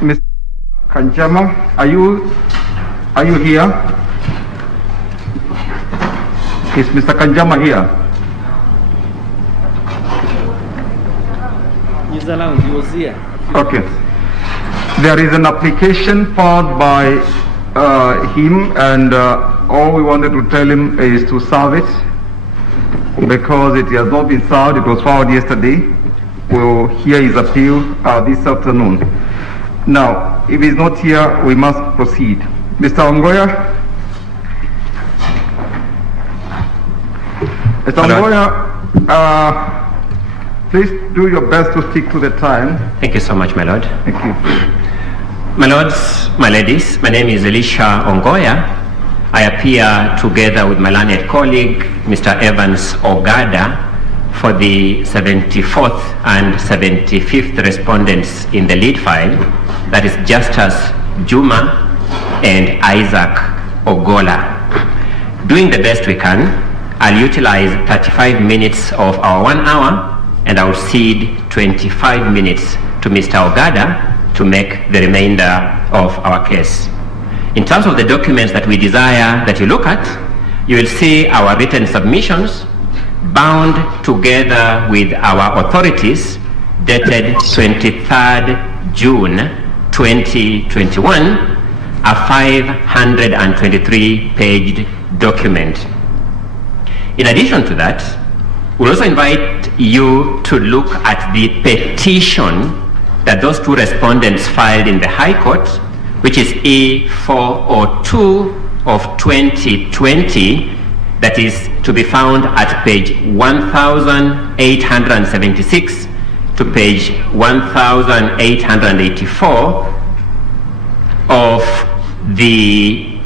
Mr. Kanjama, are you here? Is Mr. Kanjama here? He was here. Okay. There is an application filed by him, and all we wanted to tell him is to serve it because it has not been served. It was filed yesterday. We'll hear his appeal this afternoon. Now, if he's not here, we must proceed. Mr. Ongoya? Mr. Ongoya, please do your best to stick to the time. Thank you so much, my lord. Thank you. My lords, my ladies, my name is Elisha Ongoya. I appear together with my learned colleague, Mr. Evans Ogada, for the 74th and 75th respondents in the lead file, that is Justus Juma and Isaac Ogola. Doing the best we can, I'll utilize 35 minutes of our 1 hour, and I'll cede 25 minutes to Mr. Ogada to make the remainder of our case. In terms of the documents that we desire that you look at, you will see our written submissions bound together with our authorities dated 23rd June 2021, a 523-page document. In addition to that, we'll also invite you to look at the petition that those two respondents filed in the High Court, which is E402 of 2020, that is to be found at page 1876 to page 1884 of the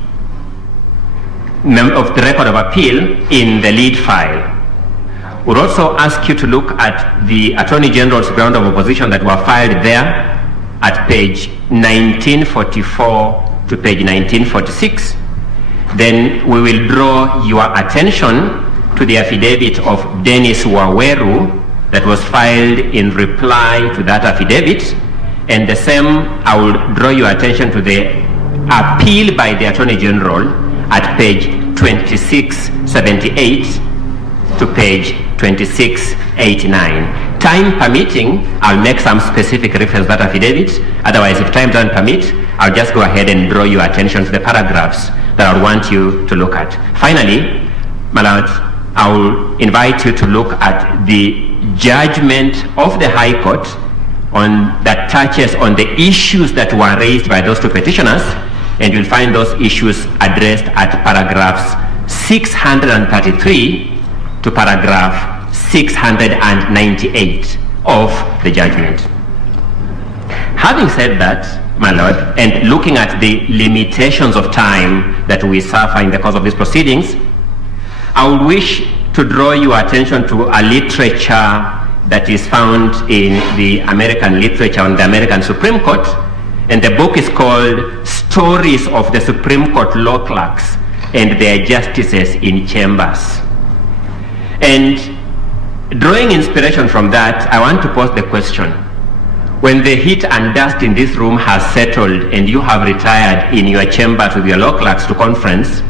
record of appeal in the lead file. We'll also ask you to look at the Attorney General's ground of opposition that were filed there at page 1944 to page 1946. Then we will draw your attention to the affidavit of Dennis Waweru that was filed in reply to that affidavit. And the same, I will draw your attention to the appeal by the Attorney General at page 2678 to page 2689. Time permitting, I'll make some specific reference to that affidavit. Otherwise, if time doesn't permit, I'll just go ahead and draw your attention to the paragraphs that I want you to look at. Finally, my lord, I will invite you to look at the judgment of the High Court that touches on the issues that were raised by those two petitioners, and you'll find those issues addressed at paragraphs 633 to paragraph 698 of the judgment. Having said that, my lord, and looking at the limitations of time that we suffer in the course of these proceedings, I would wish to draw your attention to a literature that is found in the American literature on the American Supreme Court, and the book is called Stories of the Supreme Court Law Clerks and Their Justices in Chambers. And drawing inspiration from that, I want to pose the question: when the heat and dust in this room has settled and you have retired in your chambers with your law clerks to conference,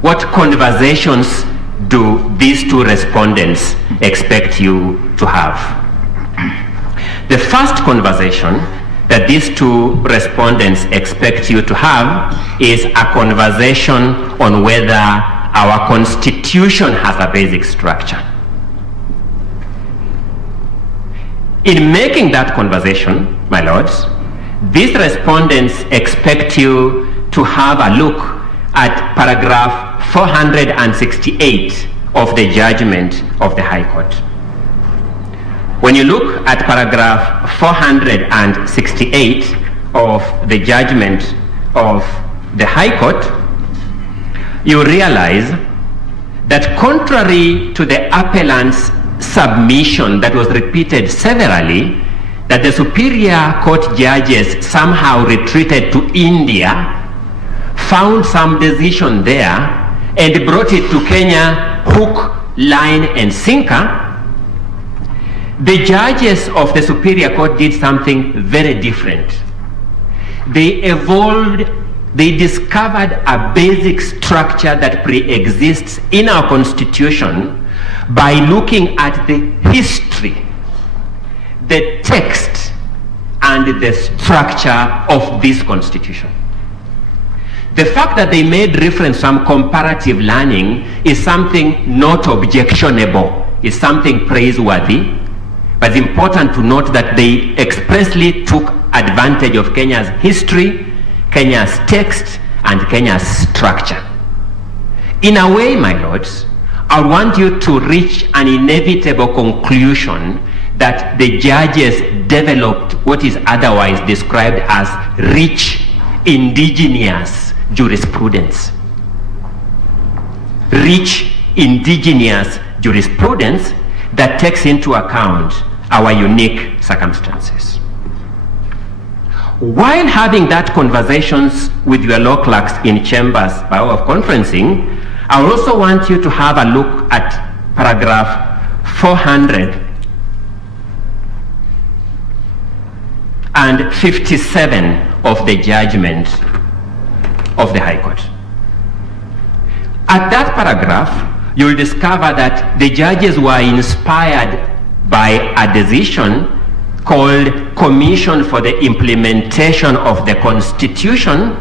what conversations do these two respondents expect you to have? The first conversation that these two respondents expect you to have is a conversation on whether our Constitution has a basic structure. In making that conversation, my lords, these respondents expect you to have a look at paragraph 468 of the judgment of the High Court. When you look at paragraph 468 of the judgment of the High Court, you realize that contrary to the appellant's submission that was repeated severally, that the Superior Court judges somehow retreated to India, found some decision there, and brought it to Kenya hook, line, and sinker, the judges of the Superior Court did something very different. they discovered a basic structure that pre-exists in our Constitution by looking at the history, the text, and the structure of this Constitution. The fact that they made reference to some comparative learning is something not objectionable, is something praiseworthy, but it's important to note that they expressly took advantage of Kenya's history, Kenya's text, and Kenya's structure. In a way, my lords, I want you to reach an inevitable conclusion that the judges developed what is otherwise described as rich indigenous jurisprudence. Rich indigenous jurisprudence that takes into account our unique circumstances. While having that conversations with your law clerks in chambers by way of conferencing, I also want you to have a look at paragraph 457 of the judgment of the High Court. At that paragraph, you'll discover that the judges were inspired by a decision called Commission for the Implementation of the Constitution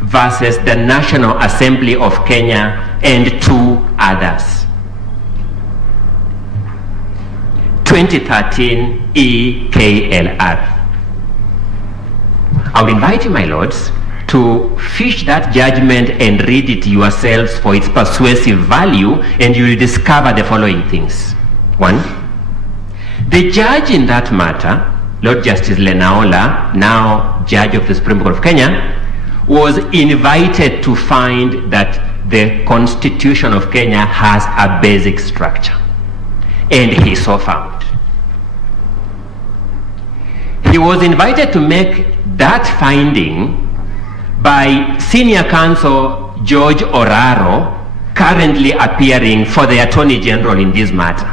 versus the National Assembly of Kenya and two others. 2013 EKLR. I would invite you, my lords, to fish that judgment and read it yourselves for its persuasive value, and you will discover the following things. One, the judge in that matter, Lord Justice Lenaola, now Judge of the Supreme Court of Kenya, was invited to find that the Constitution of Kenya has a basic structure. And he so found. He was invited to make that finding by Senior Counsel George Oraro, currently appearing for the Attorney General in this matter.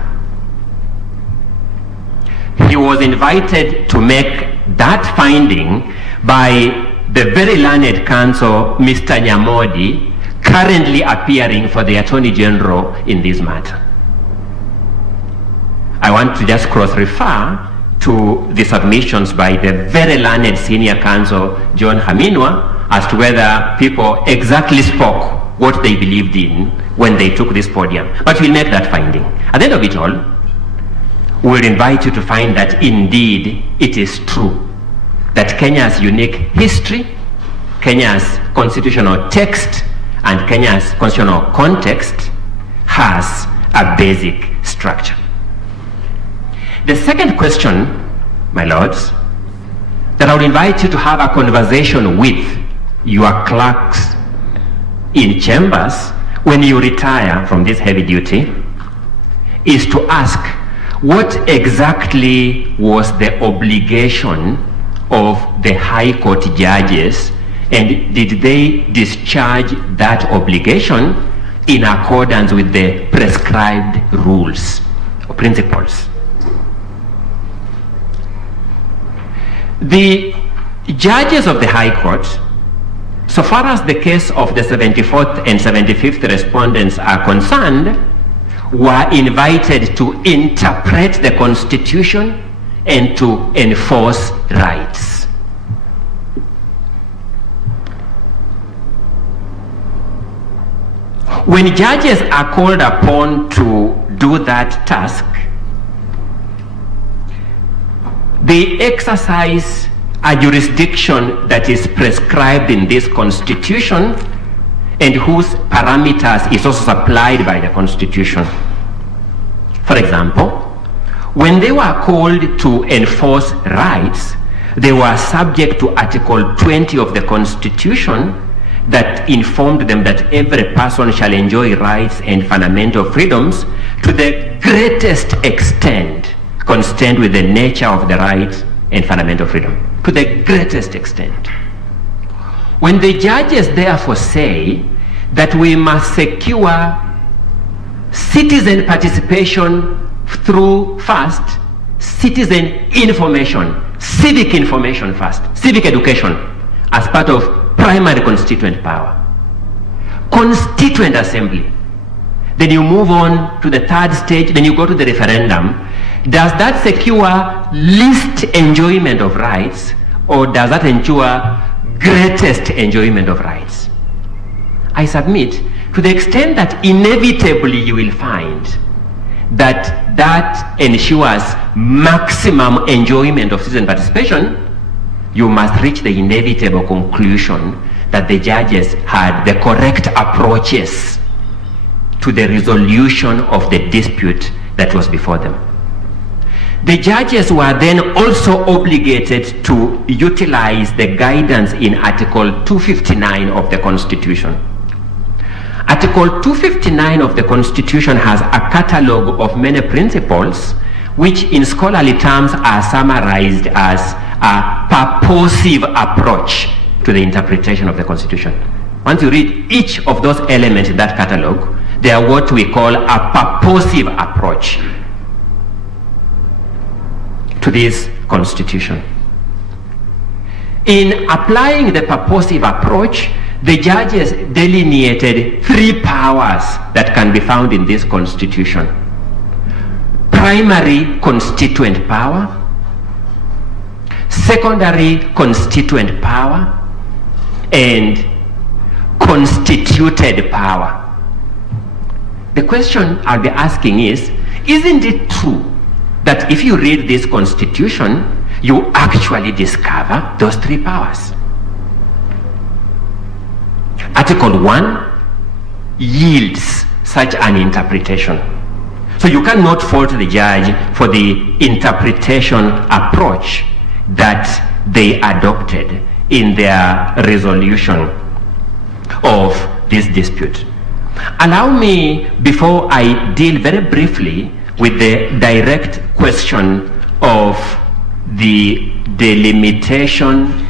He was invited to make that finding by the very learned counsel, Mr. Nyamodi, currently appearing for the Attorney General in this matter. I want to just cross-refer to the submissions by the very learned Senior Counsel, John Haminwa, as to whether people exactly spoke what they believed in when they took this podium. But we'll make that finding. At the end of it all, we'll invite you to find that indeed it is true that Kenya's unique history, Kenya's constitutional text, and Kenya's constitutional context has a basic structure. The second question, my lords, that I would invite you to have a conversation with your clerks in chambers when you retire from this heavy duty is to ask, what exactly was the obligation of the High Court judges, and did they discharge that obligation in accordance with the prescribed rules or principles? The judges of the High Court, so far as the case of the 74th and 75th respondents are concerned, were invited to interpret the Constitution and to enforce rights. When judges are called upon to do that task, they exercise a jurisdiction that is prescribed in this Constitution and whose parameters is also supplied by the Constitution. For example, when they were called to enforce rights, they were subject to Article 20 of the Constitution that informed them that every person shall enjoy rights and fundamental freedoms to the greatest extent consistent with the nature of the rights and fundamental freedom. To the greatest extent. When the judges therefore say that we must secure citizen participation through first citizen information, civic information first, civic education, as part of primary constituent power. Constituent assembly. Then you move on to the third stage, then you go to the referendum. Does that secure least enjoyment of rights, or does that ensure greatest enjoyment of rights? I submit, to the extent that inevitably you will find that that ensures maximum enjoyment of citizen participation, you must reach the inevitable conclusion that the judges had the correct approaches to the resolution of the dispute that was before them. The judges were then also obligated to utilize the guidance in Article 259 of the Constitution. Article 259 of the Constitution has a catalogue of many principles which in scholarly terms are summarized as a purposive approach to the interpretation of the Constitution. Once you read each of those elements in that catalogue, they are what we call a purposive approach to this Constitution. In applying the purposive approach, the judges delineated three powers that can be found in this Constitution: primary constituent power, secondary constituent power, and constituted power. The question I'll be asking is, isn't it true that if you read this Constitution, you actually discover those three powers? Article 1 yields such an interpretation. So you cannot fault the judge for the interpretation approach that they adopted in their resolution of this dispute. Allow me, before I deal very briefly with the direct question of the delimitation,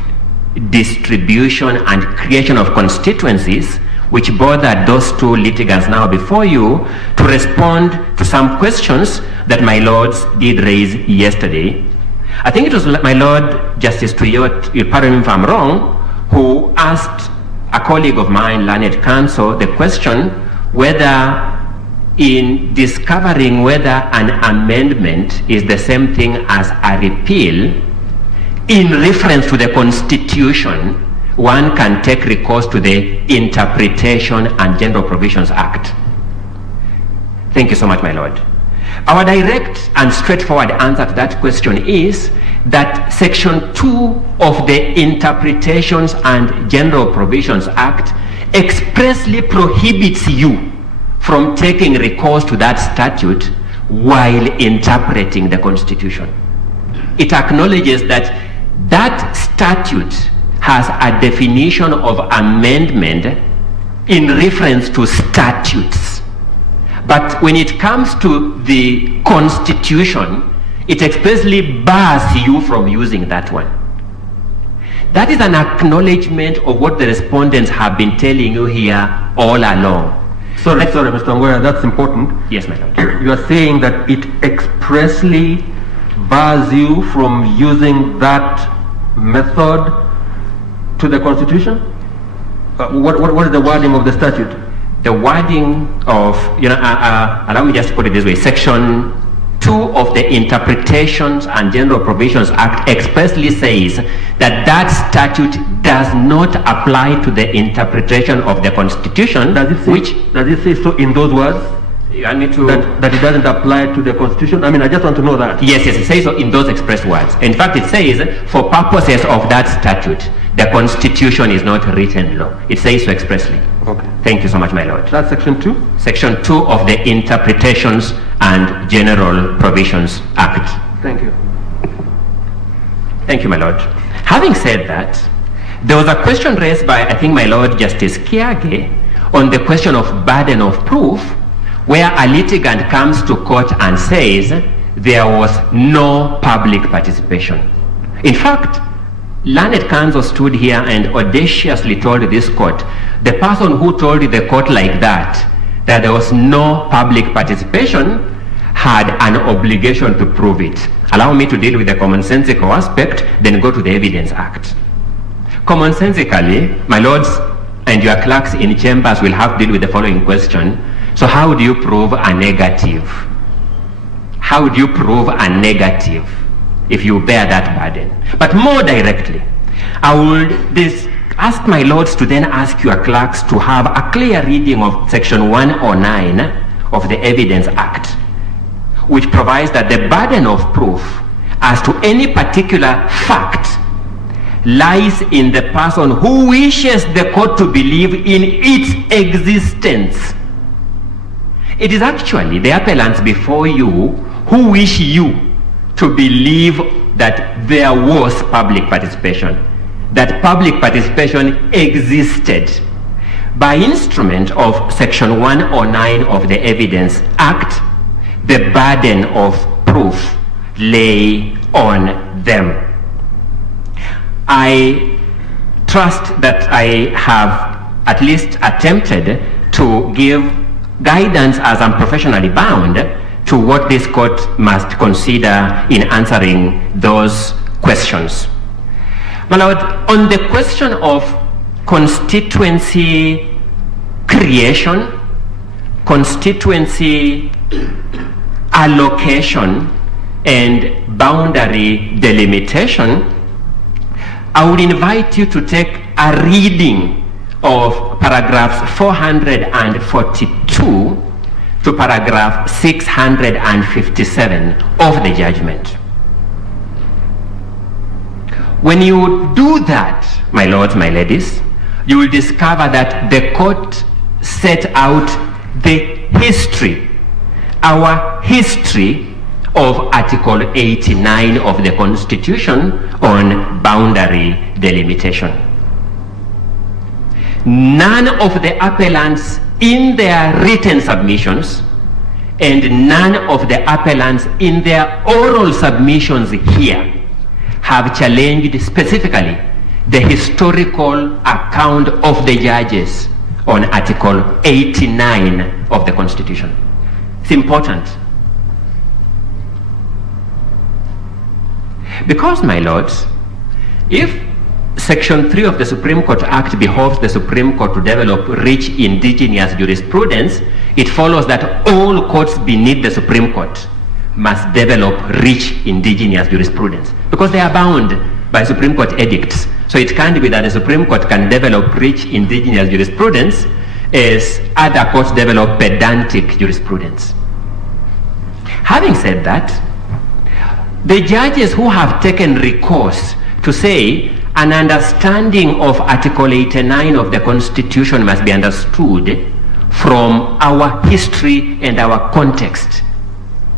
distribution, and creation of constituencies, which bothered those two litigants now before you, to respond to some questions that my lords did raise yesterday. I think it was my Lord Justice Tuyot, you pardon me if I'm wrong, who asked a colleague of mine, learned counsel, the question whether in discovering whether an amendment is the same thing as a repeal, in reference to the Constitution, one can take recourse to the Interpretation and General Provisions Act. Thank you so much, my Lord. Our direct and straightforward answer to that question is that Section 2 of the Interpretations and General Provisions Act expressly prohibits you from taking recourse to that statute while interpreting the Constitution. It acknowledges that that statute has a definition of amendment in reference to statutes. But when it comes to the Constitution, it expressly bars you from using that one. That is an acknowledgement of what the respondents have been telling you here all along. Sorry, Mr. Ngoya, that's important. Yes, my Lord. You are saying that it expressly bars you from using that method to the Constitution? What is the wording of the statute? The wording of, allow me just to put it this way, Section 2 of the Interpretations and General Provisions Act expressly says that that statute does not apply to the interpretation of the Constitution. Does it say so in those words? I need to... That it doesn't apply to the Constitution? I mean, I just want to know that. Yes, it says so in those express words. In fact, it says, for purposes of that statute, the Constitution is not written law. It says so expressly. Okay. Thank you so much, my Lord. That's Section 2? Section 2 of the Interpretations and General Provisions Act. Thank you. Thank you, my Lord. Having said that, there was a question raised by, I think, my Lord Justice Kiage on the question of burden of proof, where a litigant comes to court and says there was no public participation. In fact, learned counsel stood here and audaciously told this court, the person who told the court like that there was no public participation, had an obligation to prove it. Allow me to deal with the commonsensical aspect, then go to the Evidence Act. Commonsensically, my lords and your clerks in chambers will have to deal with the following question. So how do you prove a negative? How do you prove a negative if you bear that burden? But more directly, I would ask my lords to then ask your clerks to have a clear reading of section 109 of the Evidence Act, which provides that the burden of proof as to any particular fact lies in the person who wishes the court to believe in its existence. It is actually the appellants before you who wish you to believe that there was public participation, that public participation existed. By instrument of section 109 of the Evidence Act, the burden of proof lay on them. I trust that I have at least attempted to give guidance, as I'm professionally bound, to what this court must consider in answering those questions. My Lord, on the question of constituency creation, constituency allocation, and boundary delimitation, I would invite you to take a reading of paragraphs 442 to paragraph 657 of the judgment. When you do that, my lords, my ladies, you will discover that the court set out the history, our history of Article 89 of the Constitution on boundary delimitation. None of the appellants in their written submissions and none of the appellants in their oral submissions here have challenged specifically the historical account of the judges on Article 89 of the Constitution. It's important. Because, my lords, if Section 3 of the Supreme Court Act behoves the Supreme Court to develop rich indigenous jurisprudence, it follows that all courts beneath the Supreme Court must develop rich indigenous jurisprudence, because they are bound by Supreme Court edicts. So it can't be that the Supreme Court can develop rich indigenous jurisprudence as other courts develop pedantic jurisprudence. Having said that, the judges who have taken recourse to say an understanding of Article 89 of the Constitution must be understood from our history and our context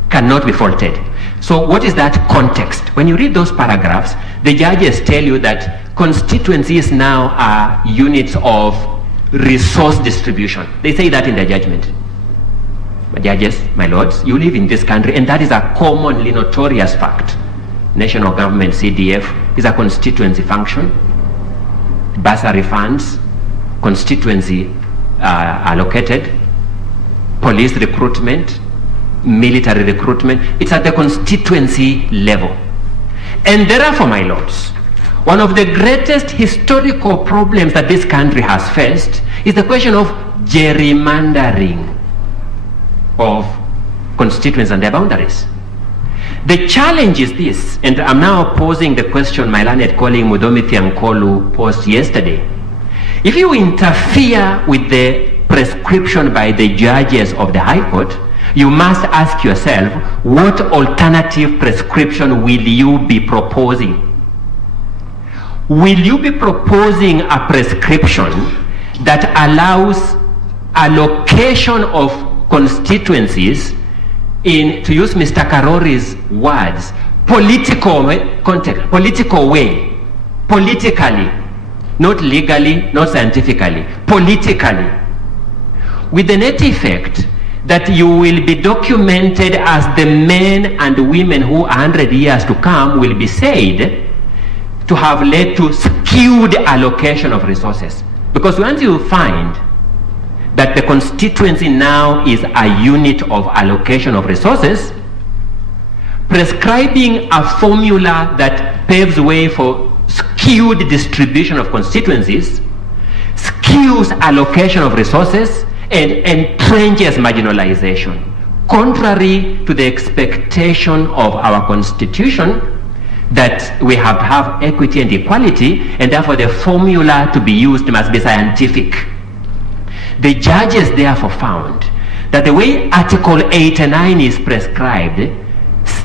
cannot be faulted. So what is that context? When you read those paragraphs, the judges tell you that constituencies now are units of resource distribution. They say that in their judgment. But judges, my lords, you live in this country, and that is a commonly notorious fact. National government, CDF, is a constituency function. Bursary funds, constituency allocated. Police recruitment, military recruitment, it's at the constituency level. And therefore, my lords, one of the greatest historical problems that this country has faced is the question of gerrymandering of constituents and their boundaries. The challenge is this, and I'm now posing the question my learned colleague Mudomithi Ankolu posed yesterday. If you interfere with the prescription by the judges of the High Court, you must ask yourself, what alternative prescription will you be proposing? Will you be proposing a prescription that allows allocation of constituencies in, to use Mr. Karori's words, political context, political way, politically, not legally, not scientifically, politically, with the net effect that you will be documented as the men and women who 100 years to come will be said to have led to skewed allocation of resources. Because once you find that the constituency now is a unit of allocation of resources, prescribing a formula that paves way for skewed skewed distribution of constituencies, skews allocation of resources, and entrenches marginalization, contrary to the expectation of our Constitution that we have to have equity and equality, and therefore the formula to be used must be scientific. The judges therefore found that the way Article 89 is prescribed,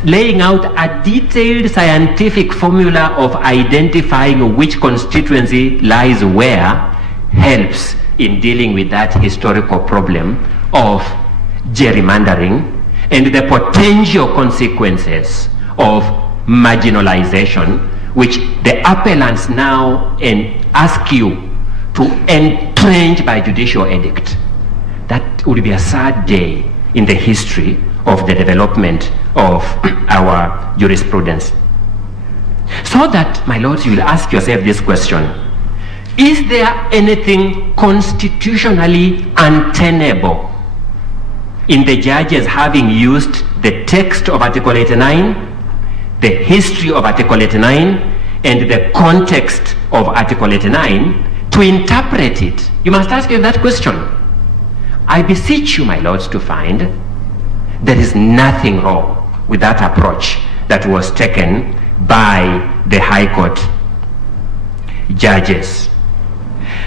laying out a detailed scientific formula of identifying which constituency lies where, helps in dealing with that historical problem of gerrymandering and the potential consequences of marginalization, which the appellants now ask you to entrench by judicial edict. That would be a sad day in the history of the development of our jurisprudence. So that, my lords, you will ask yourself this question: is there anything constitutionally untenable in the judges having used the text of Article 89, the history of Article 89, and the context of Article 89 to interpret it? You must ask yourself that question. I beseech you, my lords, to find there is nothing wrong with that approach that was taken by the High Court judges.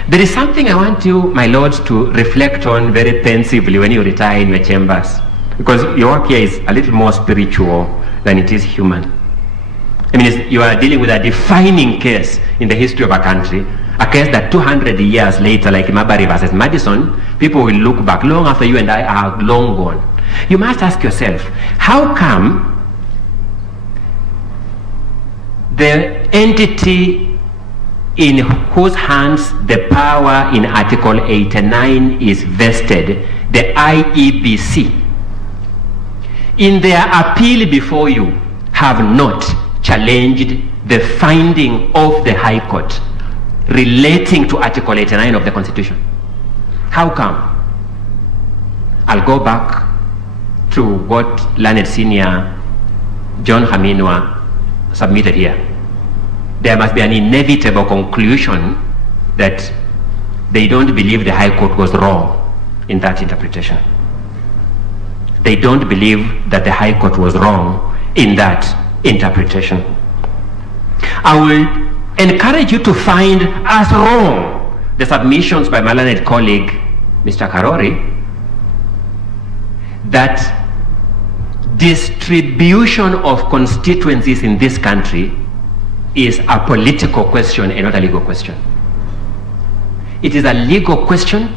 There is something I want you, my lords, to reflect on very pensively when you retire in your chambers, because your work here is a little more spiritual than it is human. I mean, you are dealing with a defining case in the history of a country, a case that 200 years later, like Marbury versus Madison, people will look back long after you and I are long gone. You must ask yourself, how come the entity in whose hands the power in Article 89 is vested, the IEBC, in their appeal before you, have not challenged the finding of the High Court relating to Article 89 of the Constitution? How come? I'll go back to what learned senior John Haminwa submitted here. There must be an inevitable conclusion that they don't believe the High Court was wrong in that interpretation. They don't believe that the High Court was wrong in that interpretation. I will encourage you to find as wrong the submissions by my learned colleague, Mr. Karori, that distribution of constituencies in this country is a political question and not a legal question. It is a legal question,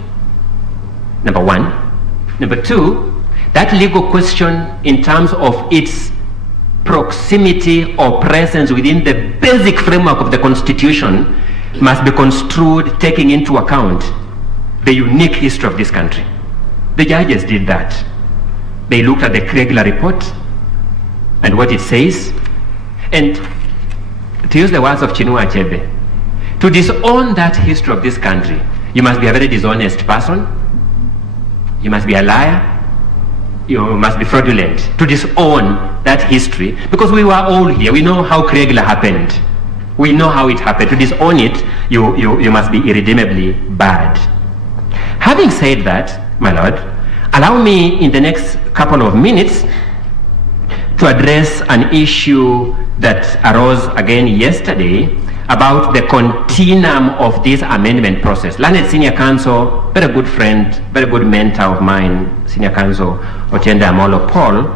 number one. Number two, that legal question in terms of its proximity or presence within the basic framework of the Constitution must be construed taking into account the unique history of this country. The judges did that. They looked at the Kriegler report and what it says, and to use the words of Chinua Achebe, to disown that history of this country, you must be a very dishonest person, you must be a liar, you must be fraudulent to disown that history, because we were all here. We know how Kriegler happened. We know how it happened. To disown it, you must be irredeemably bad. Having said that, my lord, allow me in the next couple of minutes to address an issue that arose again yesterday about the continuum of this amendment process. Learned Senior Counsel, very good friend, very good mentor of mine, Senior Counsel Otiende Amolo Paul,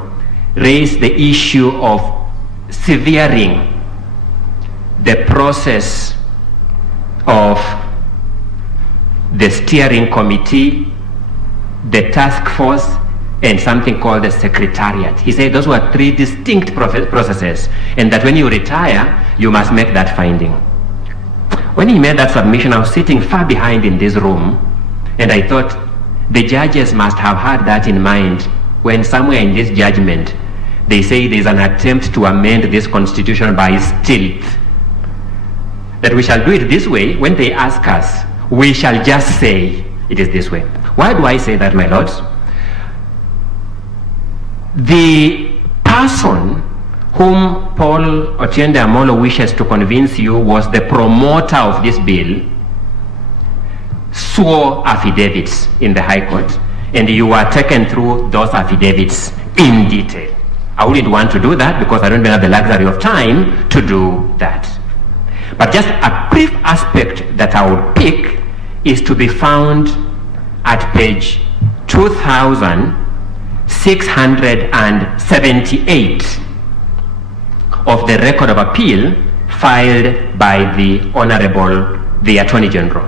raised the issue of severing the process of the steering committee, the task force, and something called the secretariat. He said those were three distinct processes, and that when you retire, you must make that finding. When he made that submission, I was sitting far behind in this room, and I thought the judges must have had that in mind when somewhere in this judgment, they say there's an attempt to amend this constitution by stealth. That we shall do it this way. When they ask us, we shall just say it is this way. Why do I say that, my lords? The person whom Paul Otiende Amolo wishes to convince you was the promoter of this bill, swore affidavits in the High Court, and you were taken through those affidavits in detail. I wouldn't want to do that because I don't even have the luxury of time to do that. But just a brief aspect that I would pick is to be found at page 2678 of the record of appeal filed by the Honorable the Attorney General.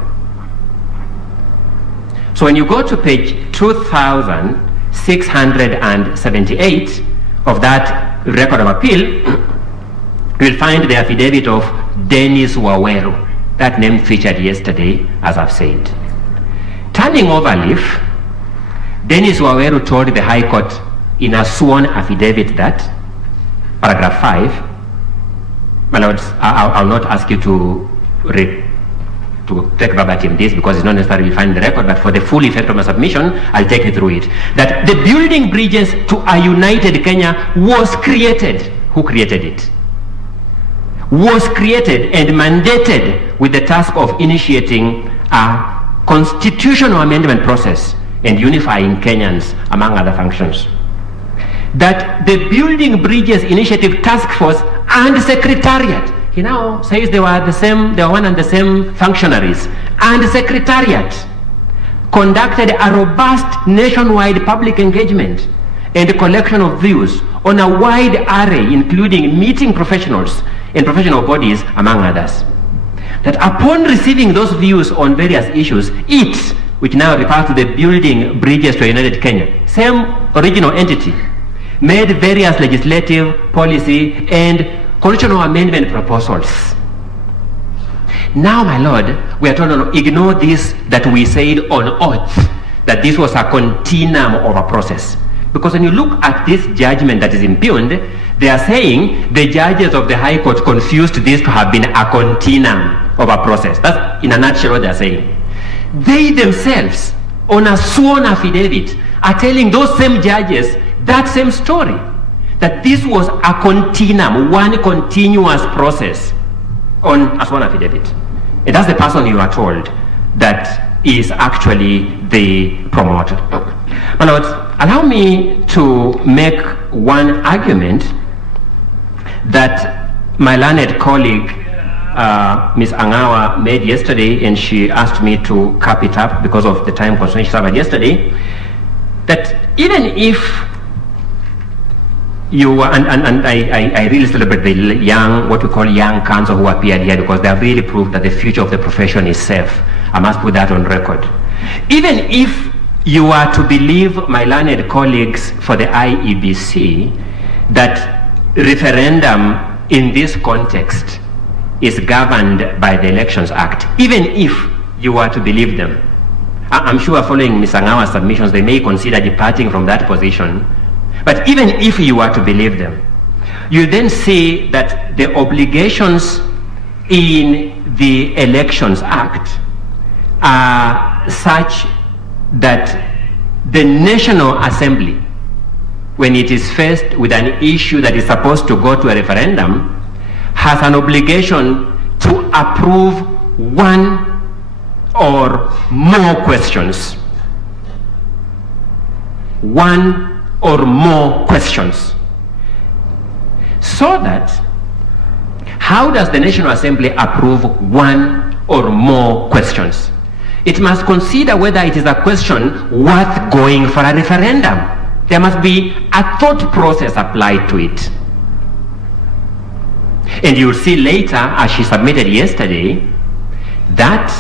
So when you go to page 2678 of that record of appeal, you will find the affidavit of Dennis Waweru. That name featured yesterday, as I've said. Turning over leaf, Dennis Waweru told the High Court in a sworn affidavit that, paragraph 5, my lords, I'll not ask you to take verbatim this because it's not necessary to find the record, but for the full effect of my submission, I'll take you through it. That the building bridges to a united Kenya was created. Who created it? Was created and mandated with the task of initiating a constitutional amendment process and unifying Kenyans, among other functions. That the Building Bridges Initiative Task Force and Secretariat, he now says they were one and the same functionaries, and Secretariat conducted a robust nationwide public engagement and collection of views on a wide array, including meeting professionals and professional bodies, among others. That upon receiving those views on various issues, it, which now refers to the Building Bridges to a United Kenya, same original entity, made various legislative, policy, and constitutional amendment proposals. Now, my lord, we are told to ignore this that we said on oath, that this was a continuum of a process. Because when you look at this judgment that is impugned, they are saying the judges of the High Court confused this to have been a continuum of a process. That's in a nutshell what they are saying. They themselves, on a sworn affidavit, are telling those same judges that same story, that this was a continuum, one continuous process on a sworn affidavit. And that's the person you are told that is actually the promoter. My lords, allow me to make one argument that my learned colleague, Ms. Angawa, made yesterday, and she asked me to cap it up because of the time constraint she suffered yesterday, that even if you were, and I really celebrate the young, what we call young counsel who appeared here, because they have really proved that the future of the profession is safe. I must put that on record. Even if you are to believe my learned colleagues for the IEBC, that referendum in this context is governed by the Elections Act, even if you are to believe them, I'm sure following Ms. Angawa's submissions, they may consider departing from that position. But even if you are to believe them, you then see that the obligations in the Elections Act are such that the National Assembly, when it is faced with an issue that is supposed to go to a referendum, has an obligation to approve one or more questions. One or more questions. So that, how does the National Assembly approve one or more questions? It must consider whether it is a question worth going for a referendum. There must be a thought process applied to it. And you'll see later, as she submitted yesterday, that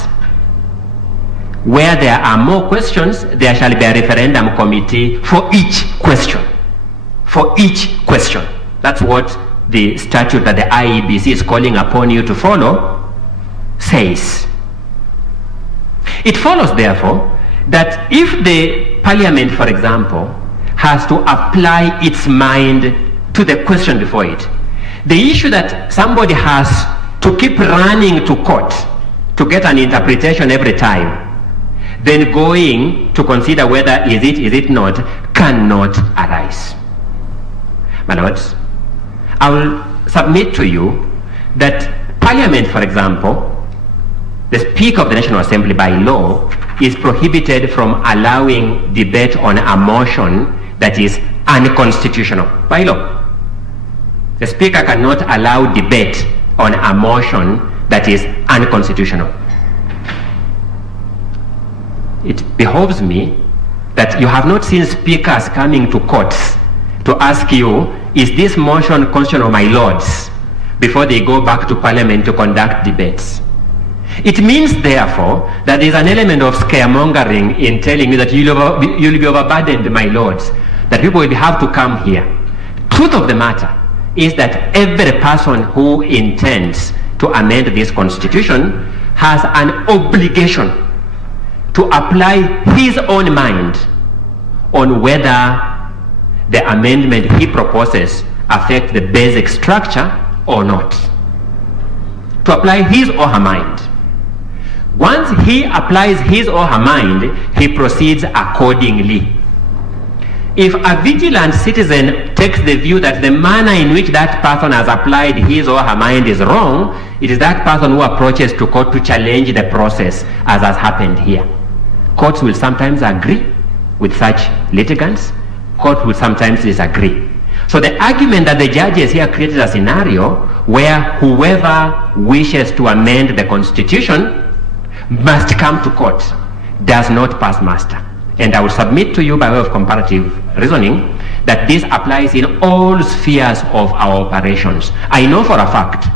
where there are more questions, there shall be a referendum committee for each question. For each question. That's what the statute that the IEBC is calling upon you to follow says. It follows, therefore, that if the Parliament, for example, has to apply its mind to the question before it, the issue that somebody has to keep running to court to get an interpretation every time, then going to consider whether is it not, cannot arise. My lords, I will submit to you that Parliament, for example, the Speaker of the National Assembly by law is prohibited from allowing debate on a motion that is unconstitutional by law. The Speaker cannot allow debate on a motion that is unconstitutional. It behoves me that you have not seen speakers coming to courts to ask you, is this motion constitutional, my lords, before they go back to Parliament to conduct debates. It means, therefore, that there is an element of scaremongering in telling you that you'll be overburdened, my lords, that people will have to come here. Truth of the matter is that every person who intends to amend this constitution has an obligation to apply his own mind on whether the amendment he proposes affects the basic structure or not. To apply his or her mind. Once he applies his or her mind, he proceeds accordingly. If a vigilant citizen takes the view that the manner in which that person has applied his or her mind is wrong, it is that person who approaches to court to challenge the process, as has happened here. Courts will sometimes agree with such litigants. Courts will sometimes disagree. So the argument that the judges here created a scenario where whoever wishes to amend the constitution must come to court does not pass muster. And I will submit to you by way of comparative reasoning that this applies in all spheres of our operations. I know for a fact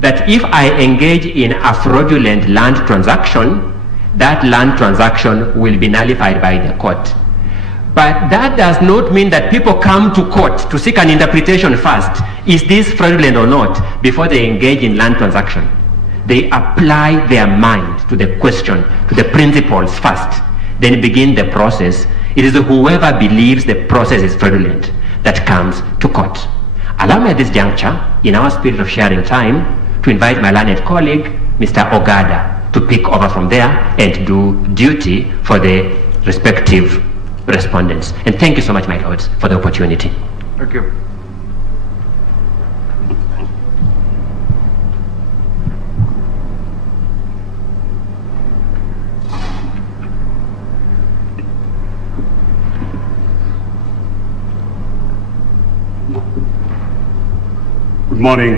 that if I engage in a fraudulent land transaction, that land transaction will be nullified by the court. But that does not mean that people come to court to seek an interpretation first. Is this fraudulent or not? Before they engage in land transaction. They apply their mind to the question, to the principles first, then begin the process. It is whoever believes the process is fraudulent that comes to court. Allow me at this juncture, in our spirit of sharing time, to invite my learned colleague, Mr. Ogada, to pick over from there and do duty for the respective respondents. And thank you so much, my lords, for the opportunity. Thank you. Good morning,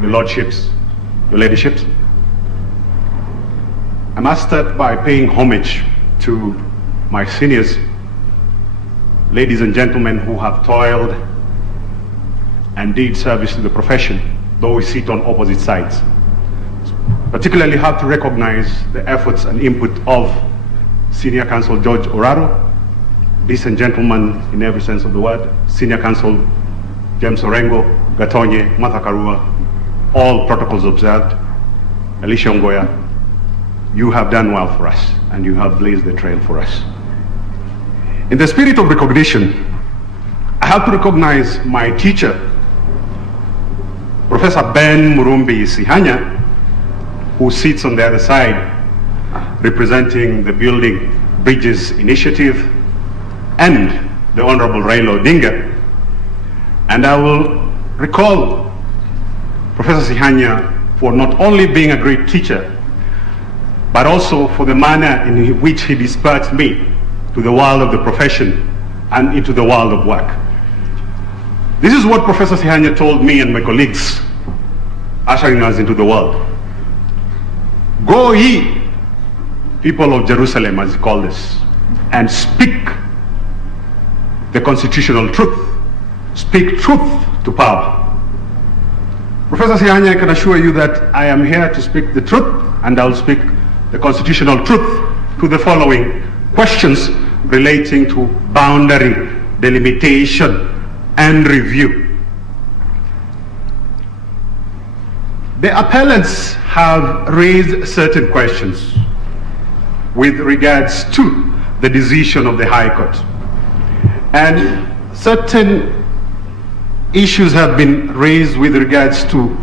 your lordships, your ladyships. I must start by paying homage to my seniors, ladies and gentlemen who have toiled and did service to the profession, though we sit on opposite sides. Particularly have to recognize the efforts and input of Senior Counsel George Oraro, decent gentleman in every sense of the word, Senior Counsel James Orengo, Gatonye, Martha Karua, all protocols observed. Alicia Ngoya, you have done well for us and you have blazed the trail for us. In the spirit of recognition, I have to recognize my teacher, Professor Ben Murumbi Sihanya, who sits on the other side representing the Building Bridges Initiative, and the Honorable Raila Odinga. And I will recall Professor Sihanya for not only being a great teacher, but also for the manner in which he dispatched me to the world of the profession and into the world of work. This is what Professor Sihanya told me and my colleagues, ushering us into the world. Go ye, people of Jerusalem, as he called us, and speak the constitutional truth. Speak truth to power. Professor Sihanya, I can assure you that I am here to speak the truth, and I'll speak the constitutional truth to the following questions relating to boundary delimitation and review. The appellants have raised certain questions with regards to the decision of the High Court, and certain issues have been raised with regards to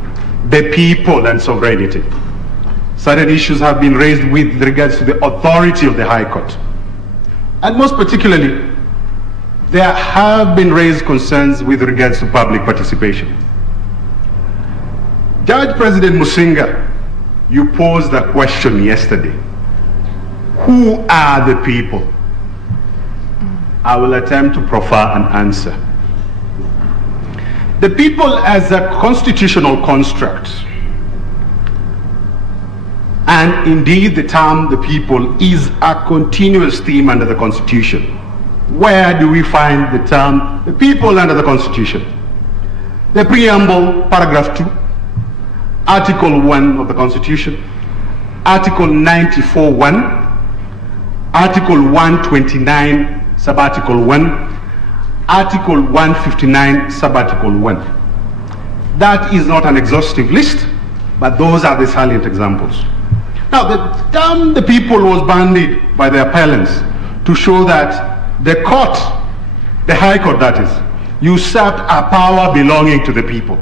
the people and sovereignty. Certain issues have been raised with regards to the authority of the High Court. And most particularly, there have been raised concerns with regards to public participation. Judge President Musinga, you posed a question yesterday. Who are the people? I will attempt to proffer an answer. The people as a constitutional construct, and indeed the term the people is a continuous theme under the Constitution. Where do we find the term the people under the Constitution? The preamble, paragraph 2, Article 1 of the Constitution, Article 94(1), Article 129, Subarticle 1, Article 159, Subarticle 1. That is not an exhaustive list, but those are the salient examples. Now, the term the people was bandied by the appellants to show that the court, the High Court that is, usurped a power belonging to the people.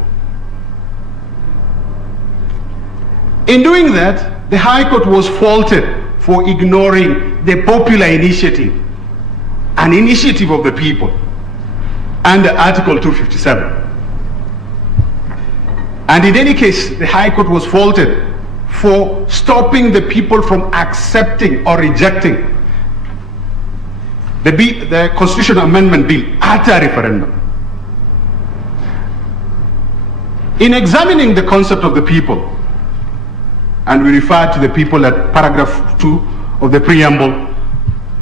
In doing that, the High Court was faulted for ignoring the popular initiative, an initiative of the people, under Article 257. And in any case, the High Court was faulted for stopping the people from accepting or rejecting the Constitutional Amendment Bill at a referendum. In examining the concept of the people, and we refer to the people at paragraph 2 of the preamble,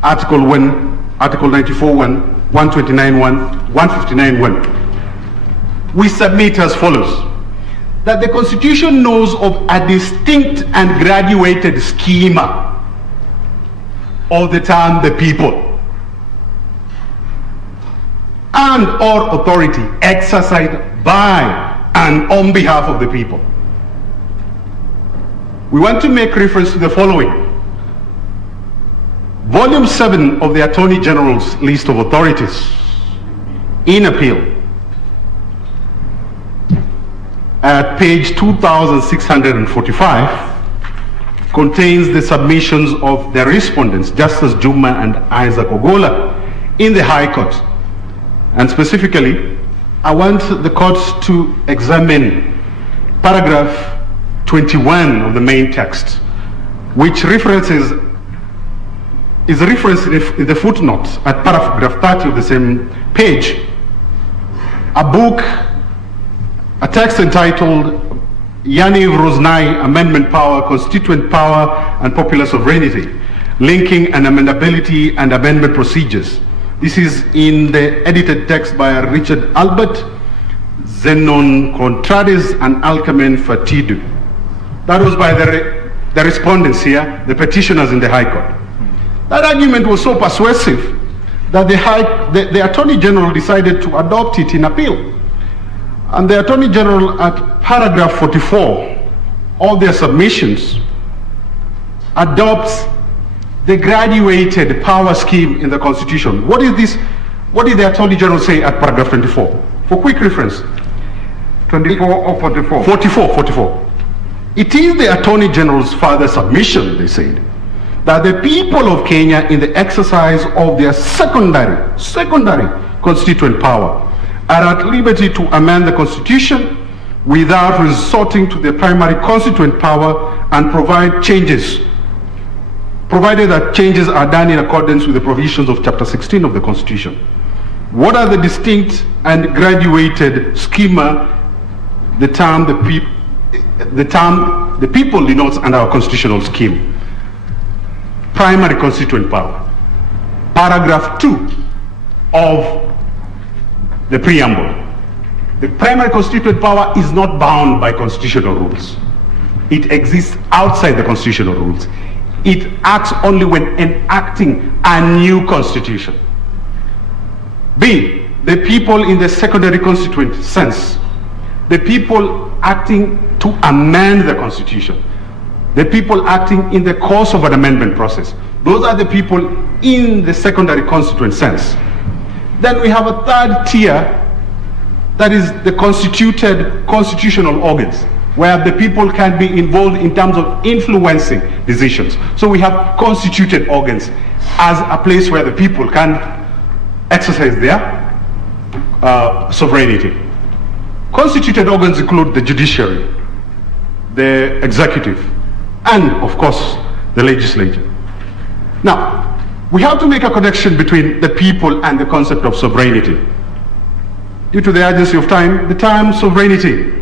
Article 1, Article 94(1), 129(1), 159(1), we submit as follows: that the Constitution knows of a distinct and graduated schema of the term the people and or authority exercised by and on behalf of the people. We want to make reference to the following. Volume 7 of the Attorney General's list of authorities in appeal, at page 2645, contains the submissions of the respondents, Justice Juma and Isaac Ogola, in the High Court. And specifically, I want the courts to examine paragraph 21 of the main text, which is referenced in the footnote at paragraph 30 of the same page, a text entitled Yaniv Roznai Amendment Power, Constituent Power and Popular Sovereignty, Linking and Amendability and Amendment Procedures. This is in the edited text by Richard Albert, Zenon Contrades and Alcamen Fatidu. That was by the respondents here, the petitioners in the High Court. That argument was so persuasive that the Attorney General decided to adopt it in appeal. And the Attorney General at paragraph 44 of their submissions adopts the graduated power scheme in the Constitution. What is this? What did the Attorney General say at paragraph 24? For quick reference. 24 or 44? 44. It is the Attorney General's further submission, they said, that the people of Kenya, in the exercise of their secondary constituent power, are at liberty to amend the Constitution without resorting to the primary constituent power and provide changes, provided that changes are done in accordance with the provisions of Chapter 16 of the Constitution. What are the distinct and graduated schema the term the people denotes under our constitutional scheme? Primary constituent power. Paragraph 2 of the preamble. The primary constituent power is not bound by constitutional rules. It exists outside the constitutional rules. It acts only when enacting a new constitution. B, the people in the secondary constituent sense. The people acting to amend the Constitution. The people acting in the course of an amendment process. Those are the people in the secondary constituent sense. Then we have a third tier, that is the constituted constitutional organs, where the people can be involved in terms of influencing decisions. So we have constituted organs as a place where the people can exercise their sovereignty. Constituted organs include the judiciary, the executive, and of course the legislature. Now, we have to make a connection between the people and the concept of sovereignty. Due to the urgency of time, the term sovereignty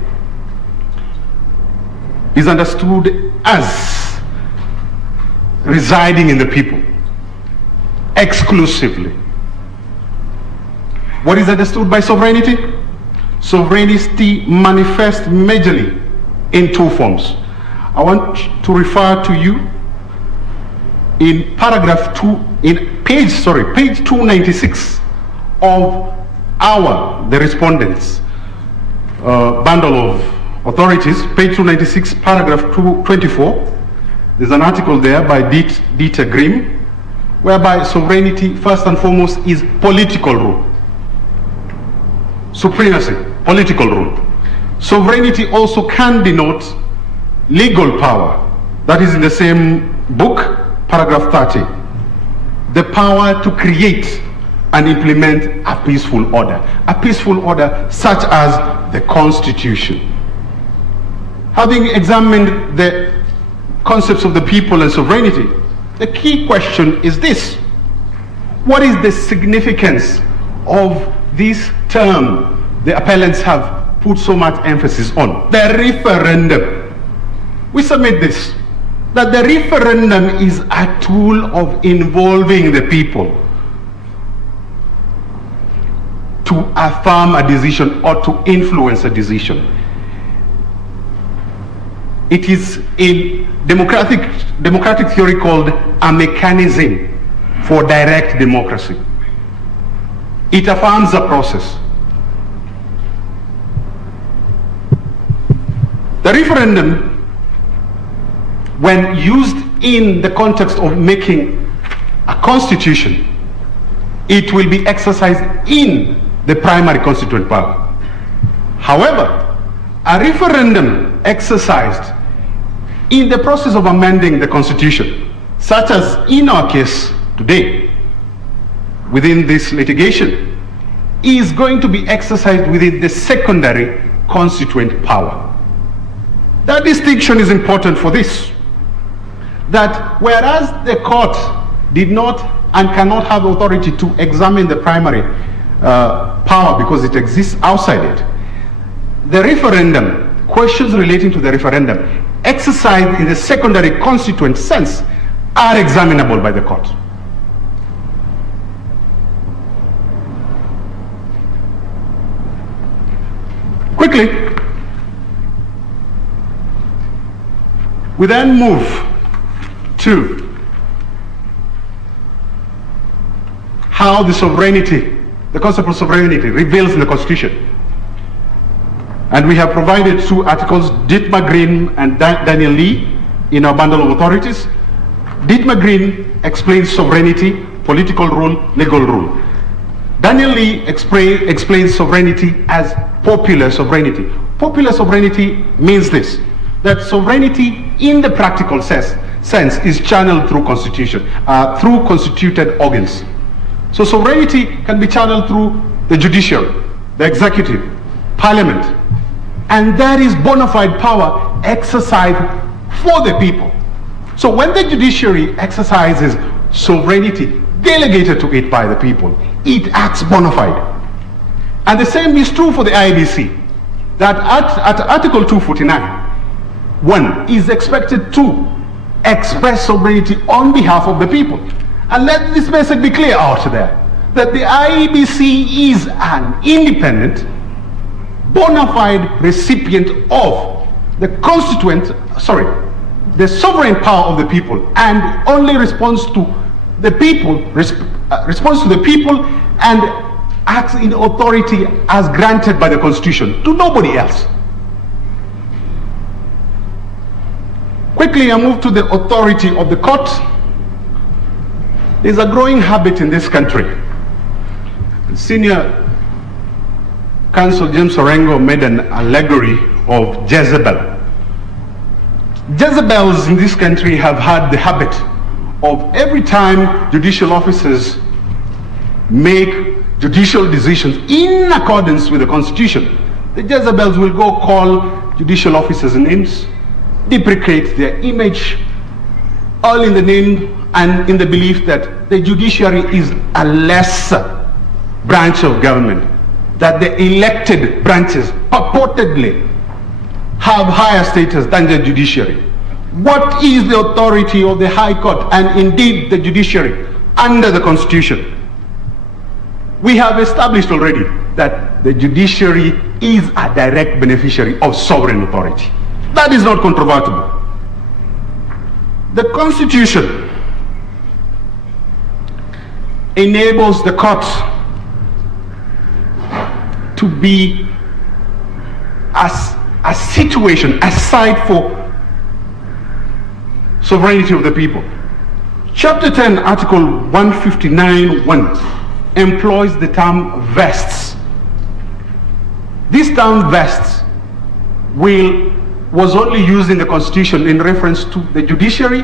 is understood as residing in the people exclusively. What is understood by sovereignty? Sovereignty manifests majorly in two forms. I want to refer to you in page 296 of the respondents' bundle of authorities, page 296, paragraph 224. There's an article there by Dieter Grimm, whereby sovereignty, first and foremost, is political rule. Supremacy, political rule. Sovereignty also can denote legal power. That is in the same book, paragraph 30. The power to create and implement a peaceful order. A peaceful order such as the Constitution. Having examined the concepts of the people and sovereignty, the key question is this: what is the significance of this term the appellants have put so much emphasis on? The referendum. We submit this, that the referendum is a tool of involving the people to affirm a decision or to influence a decision. It is in democratic theory called a mechanism for direct democracy. It affirms a process. The referendum, when used in the context of making a constitution, it will be exercised in the primary constituent power. However, a referendum exercised in the process of amending the constitution, such as in our case today, within this litigation, is going to be exercised within the secondary constituent power. That distinction is important for this, that whereas the court did not and cannot have authority to examine the primary power because it exists outside it, the referendum, questions relating to the referendum exercised in the secondary constituent sense are examinable by the court. Quickly, we then move to how the sovereignty, the concept of sovereignty, reveals in the Constitution. And we have provided two articles, Dietmar Green and Daniel Lee, in our bundle of authorities. Dietmar Green explains sovereignty, political rule, legal rule. Daniel Lee explains sovereignty as popular sovereignty. Popular sovereignty means this, that sovereignty in the practical sense is channeled through constitution, through constituted organs. So sovereignty can be channeled through the judiciary, the executive, parliament, and there is bona fide power exercised for the people. So when the judiciary exercises sovereignty delegated to it by the people, it acts bona fide. And the same is true for the IBC, that at Article 249, one is expected to express sovereignty on behalf of the people. And let this message be clear out there, that the IBC is an independent, bona fide recipient of the sovereign power of the people, and only responds to the people, and acts in authority as granted by the Constitution to nobody else. Quickly, I move to the authority of the court. There's a growing habit in this country. Senior Counsel James Orengo made an allegory of Jezebel. Jezebels in this country have had the habit of every time judicial officers make judicial decisions in accordance with the Constitution, the Jezebels will go call judicial officers names, deprecate their image, all in the name and in the belief that the judiciary is a lesser branch of government, that the elected branches purportedly have higher status than the judiciary. What is the authority of the High Court and indeed the judiciary under the Constitution? We have established already that the judiciary is a direct beneficiary of sovereign authority. That is not controvertible. The Constitution enables the court to be a situation, a site for sovereignty of the people. Chapter 10, Article 159(1) employs the term vests. This term vests was only used in the Constitution in reference to the judiciary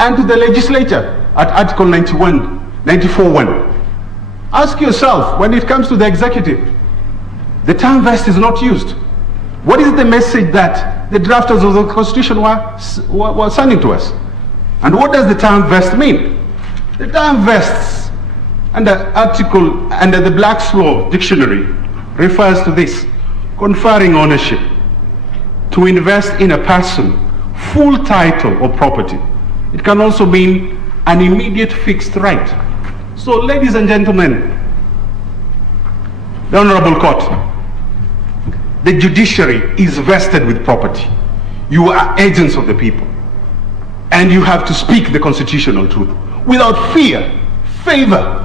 and to the legislature at Article 94(1). Ask yourself, when it comes to the executive, the term vest is not used. What is the message that the drafters of the Constitution were sending to us? And what does the term vest mean? The term vests under the Black's Law Dictionary refers to this: conferring ownership, to invest in a person, full title or property. It can also mean an immediate fixed right. So, ladies and gentlemen, the Honorable Court, the judiciary is vested with property. You are agents of the people, and you have to speak the constitutional truth without fear, favor,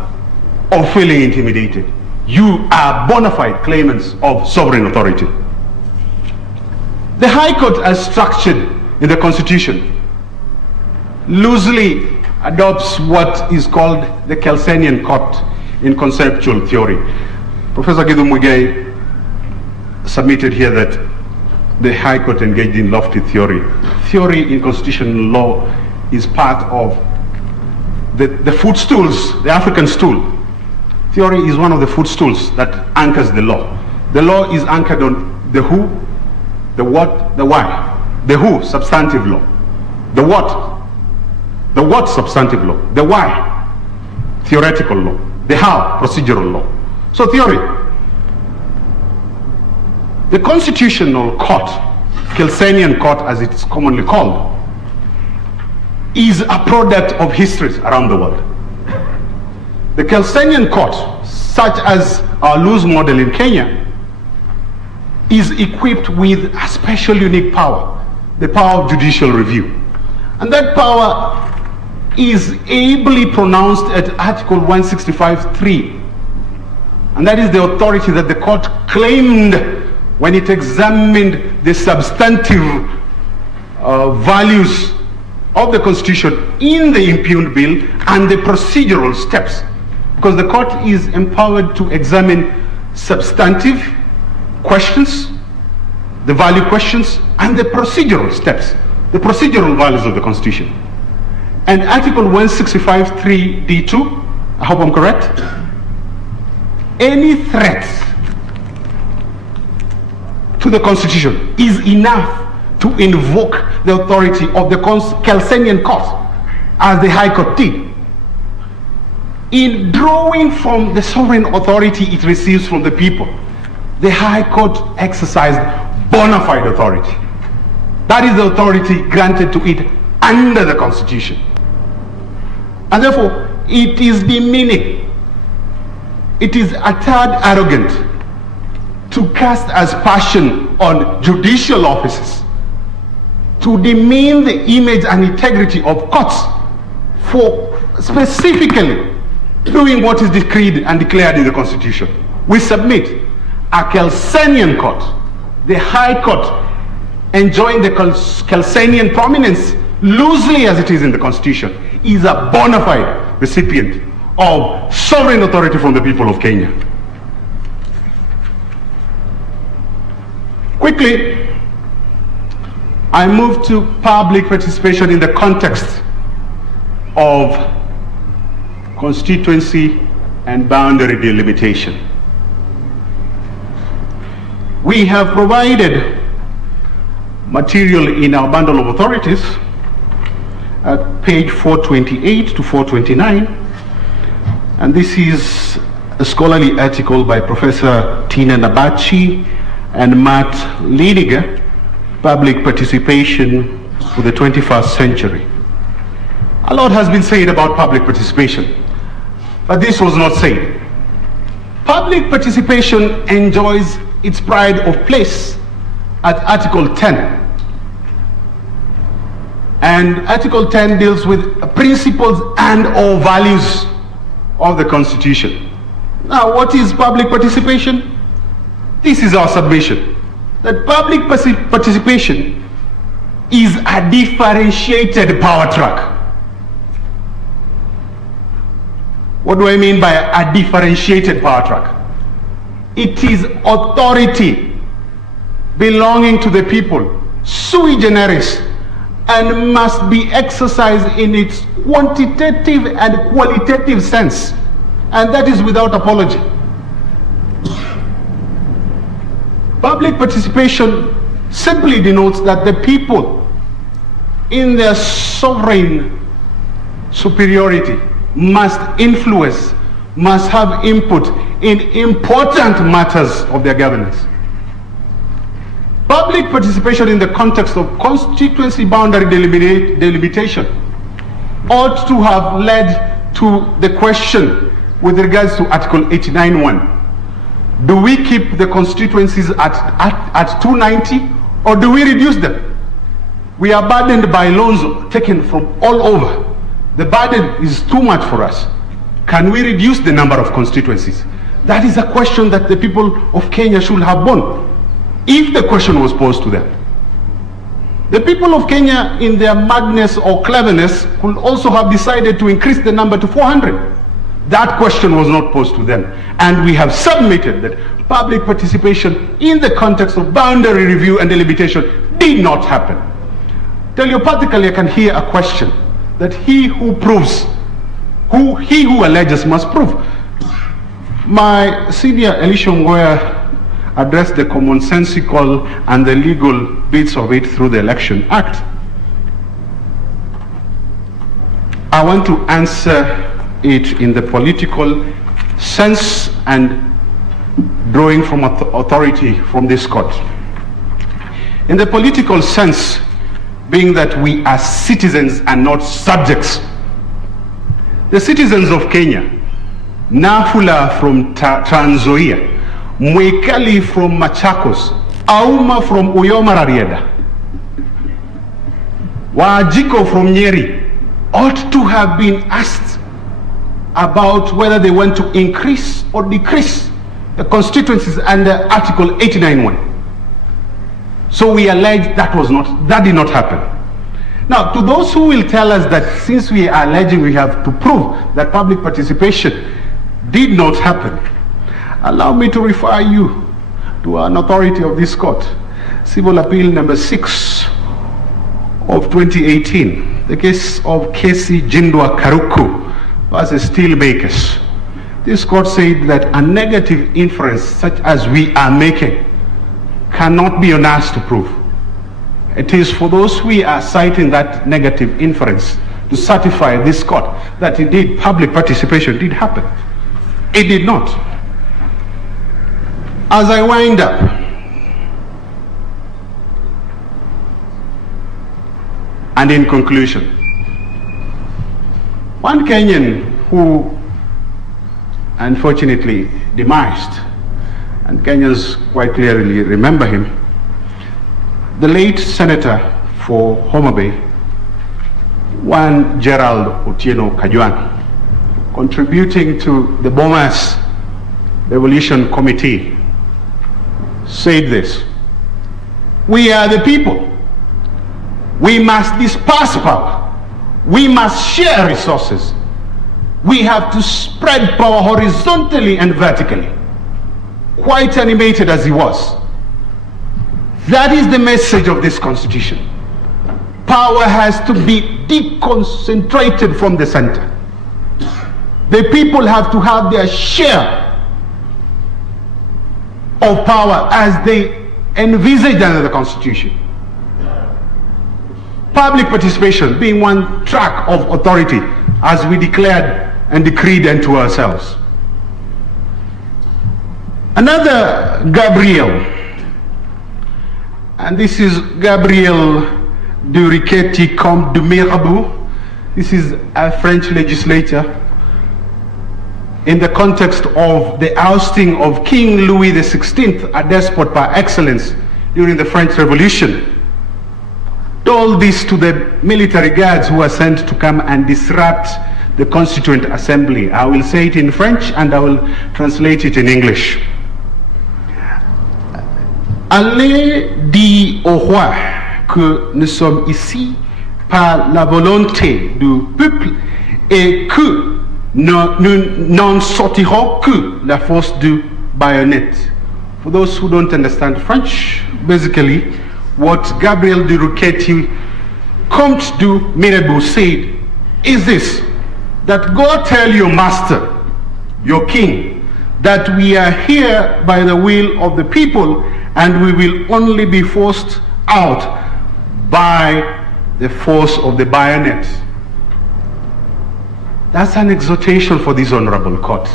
or feeling intimidated. You are bona fide claimants of sovereign authority. The High Court, as structured in the Constitution, loosely adopts what is called the Kelsenian Court in conceptual theory. Professor Gidu Muigai submitted here that the High Court engaged in lofty theory. Theory in constitutional law is part of the footstools, the African stool. Theory is one of the footstools that anchors the law. The law is anchored on the who, the what, the why. The who, substantive law. The what, substantive law. The why, theoretical law. The how, procedural law. So theory. The Constitutional Court, Kelsenian Court as it's commonly called, is a product of histories around the world. The Kelsenian Court, such as our loose model in Kenya, is equipped with a special unique power, the power of judicial review. And that power is ably pronounced at Article 165(3). And that is the authority that the court claimed when it examined the substantive values of the Constitution in the impugned bill and the procedural steps. Because the court is empowered to examine substantive questions, the value questions, and the procedural steps, the procedural values of the Constitution. And Article 165(3)(d)(2), I hope I'm correct, any threat to the Constitution is enough to invoke the authority of the Kelsenian Court, as the High Court did, in drawing from the sovereign authority it receives from the people. The High Court exercised bona fide authority. That is the authority granted to it under the Constitution. And therefore, it is demeaning, it is a tad arrogant to cast aspersion on judicial officers, to demean the image and integrity of courts for specifically doing what is decreed and declared in the Constitution. We submit a Kelsenian Court, the High Court, enjoying the Kelsenian prominence loosely as it is in the Constitution, is a bona fide recipient of sovereign authority from the people of Kenya. Quickly, I move to public participation in the context of constituency and boundary delimitation. We have provided material in our bundle of authorities at page 428 to 429, and this is a scholarly article by Professor Tina Nabachi and Matt Liniger, Public Participation for the 21st Century. A lot has been said about public participation, but this was not said. Public participation enjoys its pride of place at Article 10. And Article 10 deals with principles and or values of the Constitution. Now, what is public participation? This is our submission, that public participation is a differentiated power track. What do I mean by a differentiated power track? It is authority belonging to the people, sui generis, and must be exercised in its quantitative and qualitative sense, and that is without apology. Public participation simply denotes that the people, in their sovereign superiority, must influence, must have input in important matters of their governance. Public participation in the context of constituency boundary delimitation ought to have led to the question with regards to Article 89(1). Do we keep the constituencies at 290 or do we reduce them? We are burdened by loans taken from all over. The burden is too much for us. Can we reduce the number of constituencies? That is a question that the people of Kenya should have borne, if the question was posed to them. The people of Kenya, in their madness or cleverness, could also have decided to increase the number to 400. That question was not posed to them. And we have submitted that public participation in the context of boundary review and delimitation did not happen. Telepathically, I can hear a question that he who proves, he who alleges must prove. My senior Elisha Ngoya addressed the commonsensical and the legal bits of it through the Election Act. I want to answer it in the political sense and drawing from authority from this court. In the political sense, being that we are citizens and not subjects. The citizens of Kenya, Nafula from Trans Nzoia, Mwekali from Machakos, Auma from Uyomararieda, Wajiko from Nyeri, ought to have been asked about whether they want to increase or decrease the constituencies under Article 89(1). So we allege that did not happen. Now, to those who will tell us that since we are alleging we have to prove that public participation did not happen, allow me to refer you to an authority of this court, Civil Appeal number 6 of 2018, the case of Kesi Jindwa Karuku versus Steelmakers. This court said that a negative inference such as we are making cannot be on us to prove. It is for those we are citing that negative inference to certify this court that indeed public participation did happen. It did not. As I wind up, and in conclusion, one Kenyan who unfortunately demised, and Kenyans quite clearly remember him, the late senator for Homa Bay, one Gerald Otieno Kajwang, contributing to the Bomas Devolution Committee, said this: we are the people. We must disperse power. We must share resources. We have to spread power horizontally and vertically. Quite animated as he was, that is the message of this constitution. Power has to be deconcentrated from the center. The people have to have their share of power as they envisaged under the Constitution. Public participation being one track of authority as we declared and decreed unto ourselves. Another Gabriel, and this is Gabriel de Riquetti Comte de Mirabeau. This is a French legislator in the context of the ousting of King Louis XVI, a despot par excellence during the French Revolution. Told this to the military guards who were sent to come and disrupt the Constituent Assembly. I will say it in French and I will translate it in English. Allez dire au roi que nous sommes ici par la volonté du peuple et que nous n'en sortirons que la force du baïonnette. For those who don't understand French, basically what Gabriel de Riquetti, Comte de Mirabeau, said is this: that go tell your master, your king, that we are here by the will of the people and we will only be forced out by the force of the bayonet. That's an exhortation for this honorable court.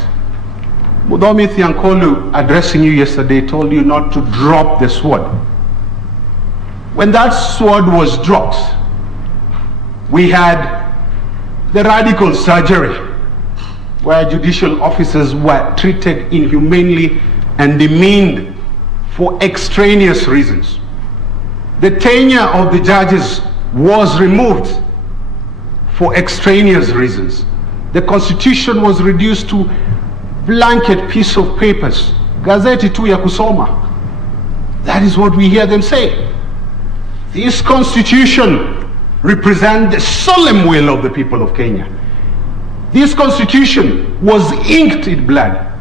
Mudomi Thiankolu, addressing you yesterday, told you not to drop the sword. When that sword was dropped, we had the radical surgery where judicial officers were treated inhumanely and demeaned for extraneous reasons. The tenure of the judges was removed for extraneous reasons. The Constitution was reduced to blanket piece of papers. Gazeti tu ya kusoma. That is what we hear them say. This Constitution represents the solemn will of the people of Kenya. This Constitution was inked in blood.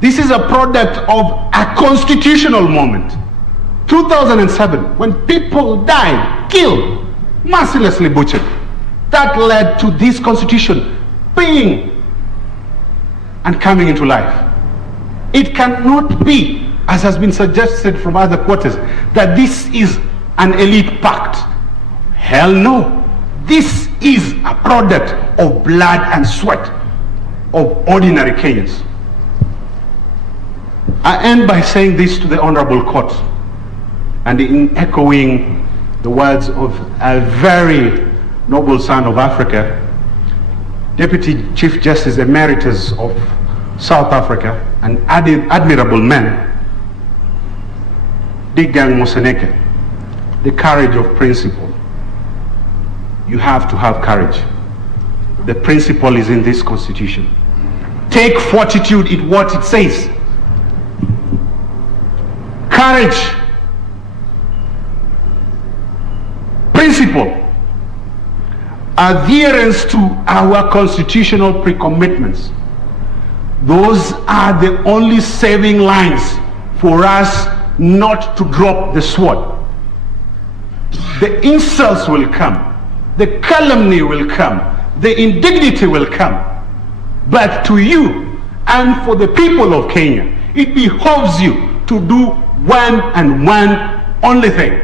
This is a product of a constitutional moment. 2007, when people died, killed, mercilessly butchered. That led to this Constitution being and coming into life. It cannot be, as has been suggested from other quarters, that this is an elite pact. Hell no. This is a product of blood and sweat of ordinary Kenyans. I end by saying this to the Honorable Court and in echoing the words of a very noble son of Africa, Deputy Chief Justice Emeritus of South Africa, an admirable man, Digang Moseneke, the courage of principle. You have to have courage. The principle is in this Constitution. Take fortitude in what it says. Courage, principle, adherence to our constitutional pre-commitments. Those are the only saving lines for us not to drop the sword. The insults will come, the calumny will come, the indignity will come. But to you and for the people of Kenya, it behoves you to do one and one only thing: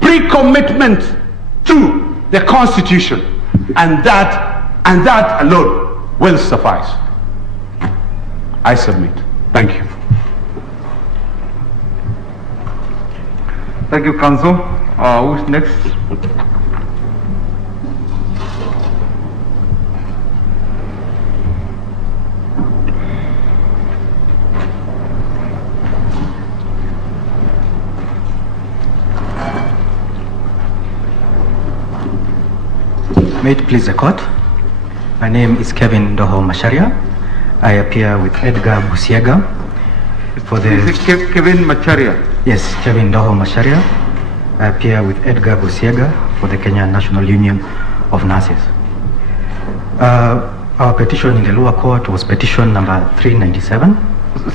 pre-commitment to the Constitution, and that alone will suffice. I submit. Thank you. Thank you, Counsel. Who's next? May it please the court. My name is Kevin Doho Masharia. I appear with Edgar Busiega for the... Is it Kevin Macharia? Yes, Kevin Doho Masharia. I appear with Edgar Busiega for the Kenya National Union of Nurses. Our petition in the lower court was petition number 397.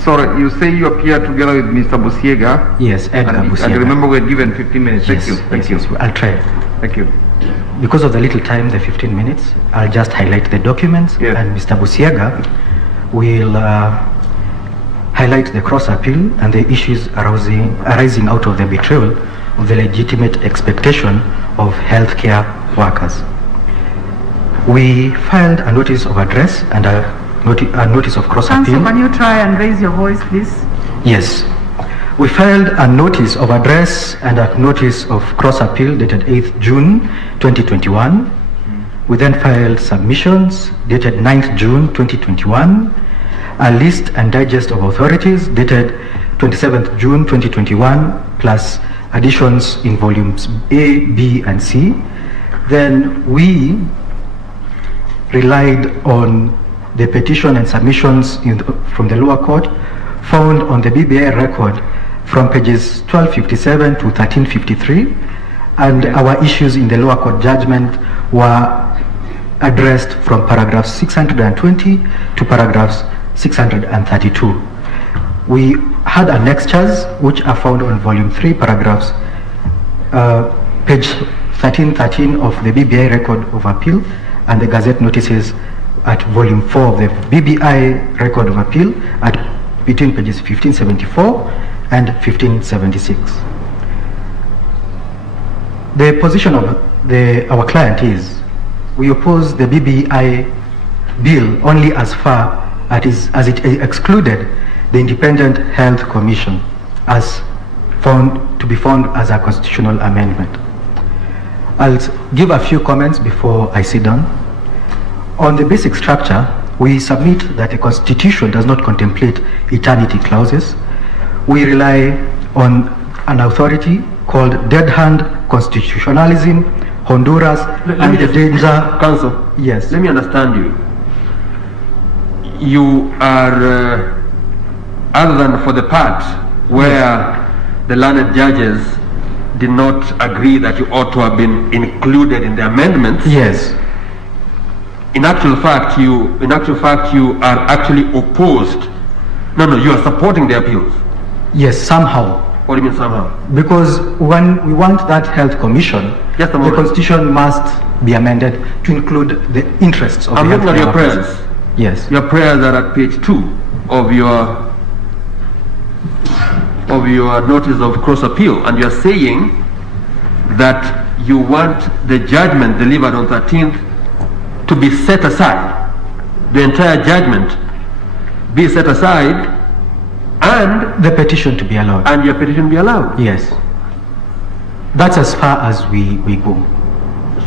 Sorry, you say you appear together with Mr. Busiega? Yes, Edgar Busiega. And remember we're given 15 minutes. Thank you. Yes, I'll try. Thank you. because of the little time, the 15 minutes, I'll just highlight the documents, Yes. and Mr. Busiaga will highlight the cross appeal and the issues arising out of the betrayal of the legitimate expectation of healthcare workers. We filed a notice of address and a notice of cross Council, appeal. can you try and raise your voice, please? Yes. We filed a notice of address and a notice of cross appeal dated 8th June 2021. We then filed submissions dated 9th June 2021, a list and digest of authorities dated 27th June 2021, plus additions in volumes A, B, and C. Then we relied on the petition and submissions from the lower court found on the BBI record from pages 1257 to 1353, and our issues in the lower court judgment were addressed from paragraphs 620 to paragraphs 632. We had annexures which are found on volume 3, paragraphs page 1313 of the BBI record of appeal, and the gazette notices at volume 4 of the BBI record of appeal at between pages 1574 and 1576. The position of our client is we oppose the BBI bill only as far as it excluded the Independent Health Commission as found to be found as a constitutional amendment. I'll give a few comments before I sit down. On the basic structure, we submit that the Constitution does not contemplate eternity clauses. We rely on an authority called Dead Hand Constitutionalism, Honduras, and the danger. Counsel, Yes. let me understand you. You are, other than for the part where the learned judges did not agree that you ought to have been included in the amendments. Yes. In actual fact, you are actually opposed. No, you are supporting the appeals. Yes, somehow. What do you mean somehow? Because when we want that health commission, Just a the moment. Constitution must be amended to include the interests of I'm the looking at healthcare your workers. prayers. Yes. Your prayers are at page 2 of your notice of cross appeal, and you're saying that you want the judgment delivered on 13th to be set aside, the entire judgment be set aside, and The petition to be allowed. your petition be allowed. Yes. That's as far as we go.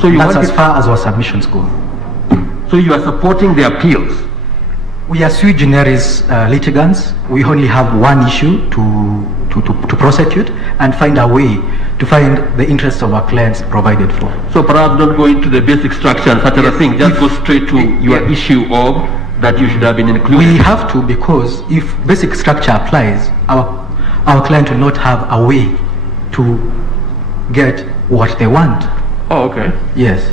So you That's want as far as our submissions go. so you are supporting the appeals. We are sui generis litigants. We only have one issue to prosecute and find a way to find the interests of our clients provided for. So perhaps don't go into the basic structure and such a thing. Just go straight to your issue of that you should have been included. We have to, because if basic structure applies, our client will not have a way to get what they want. Oh, okay. Yes.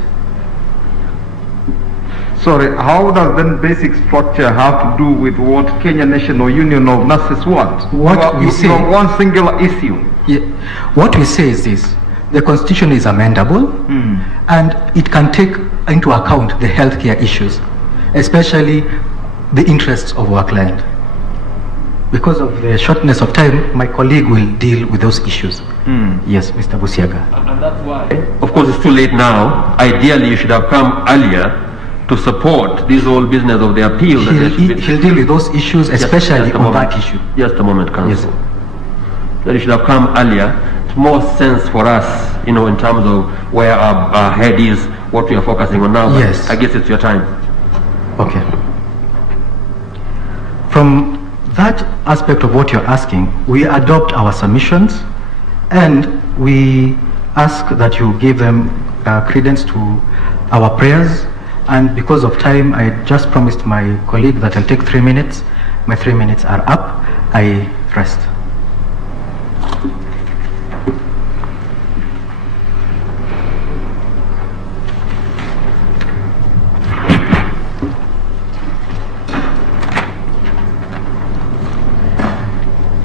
Sorry, how does then basic structure have to do with what Kenya National Union of Nurses want? What we say- You have one singular issue. Yeah. What we say is this: the Constitution is amendable, and it can take into account the healthcare issues, especially the interests of our client. Because of the shortness of time, my colleague will deal with those issues. Yes, Mr. Busiaga. And that's why, of course, it's too late now. Ideally, you should have come earlier to support this whole business of the appeal. that has been- He'll deal with those issues, especially Just a on moment. that issue. Just a moment, Counsel. Yes. That you should have come earlier. It's more sense for us, in terms of where our head is, what we are focusing on now. But Yes. I guess it's your time. Okay. From that aspect of what you're asking, we adopt our submissions and we ask that you give them credence to our prayers. And because of time, I just promised my colleague that I'll take 3 minutes. My 3 minutes are up. I rest.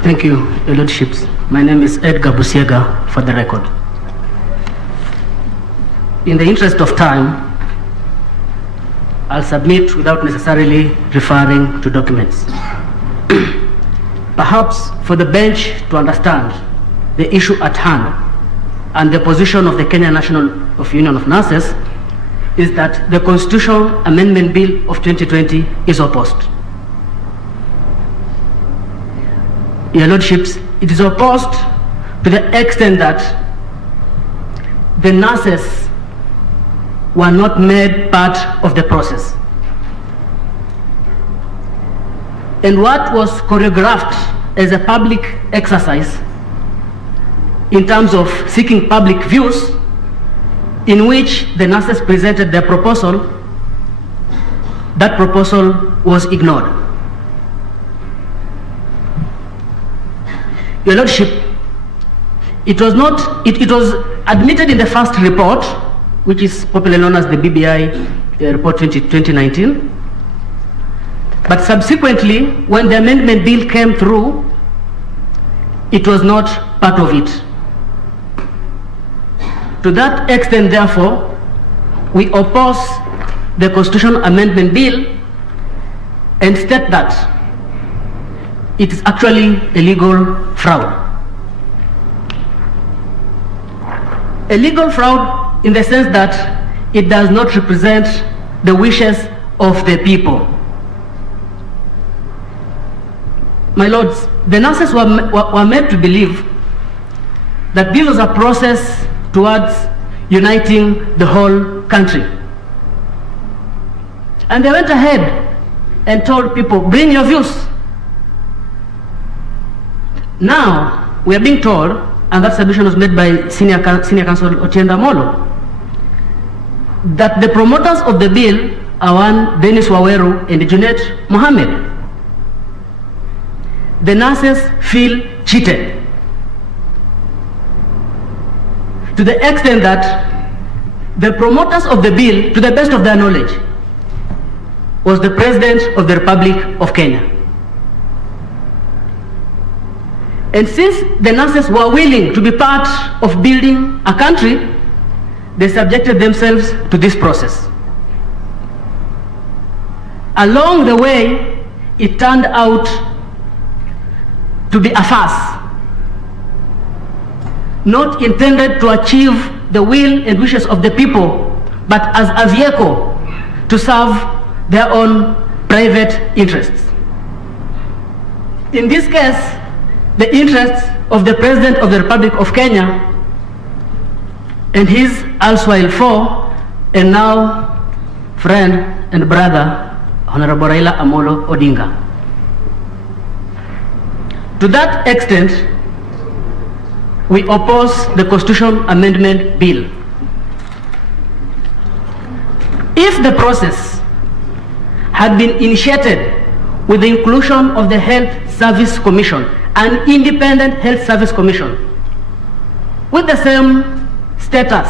Thank you, Your Lordships. My name is Edgar Busiaga, for the record. in the interest of time, I'll submit without necessarily referring to documents. Perhaps for the bench to understand the issue at hand and the position of the Kenya National Union of Nurses is that the Constitutional Amendment Bill of 2020 is opposed. Your Lordships, it is opposed to the extent that the nurses were not made part of the process. And what was choreographed as a public exercise in terms of seeking public views, in which the nurses presented their proposal, that proposal was ignored. Your Lordship, it was admitted in the first report, which is popularly known as the BBI report 2019. But subsequently, when the amendment bill came through, it was not part of it. To that extent, therefore, we oppose the Constitutional Amendment Bill and state that it is actually a legal fraud. A legal fraud in the sense that it does not represent the wishes of the people. My lords, the nurses were made to believe that this was a process towards uniting the whole country. And they went ahead and told people, bring your views. Now, we are being told, and that submission was made by Senior Counsel Otienda Molo, that the promoters of the bill are one Dennis Waweru and Junet Mohammed. The nurses feel cheated to the extent that the promoters of the bill, to the best of their knowledge, was the President of the Republic of Kenya. And since the nurses were willing to be part of building a country, they subjected themselves to this process. Along the way, it turned out to be a farce, not intended to achieve the will and wishes of the people, but as a vehicle to serve their own private interests. In this case, the interests of the President of the Republic of Kenya and his erstwhile foe and now friend and brother, Honorable Raila Amolo Odinga. To that extent, we oppose the Constitutional Amendment Bill. If the process had been initiated with the inclusion of the Health Service Commission, an independent Health Service Commission, with the same status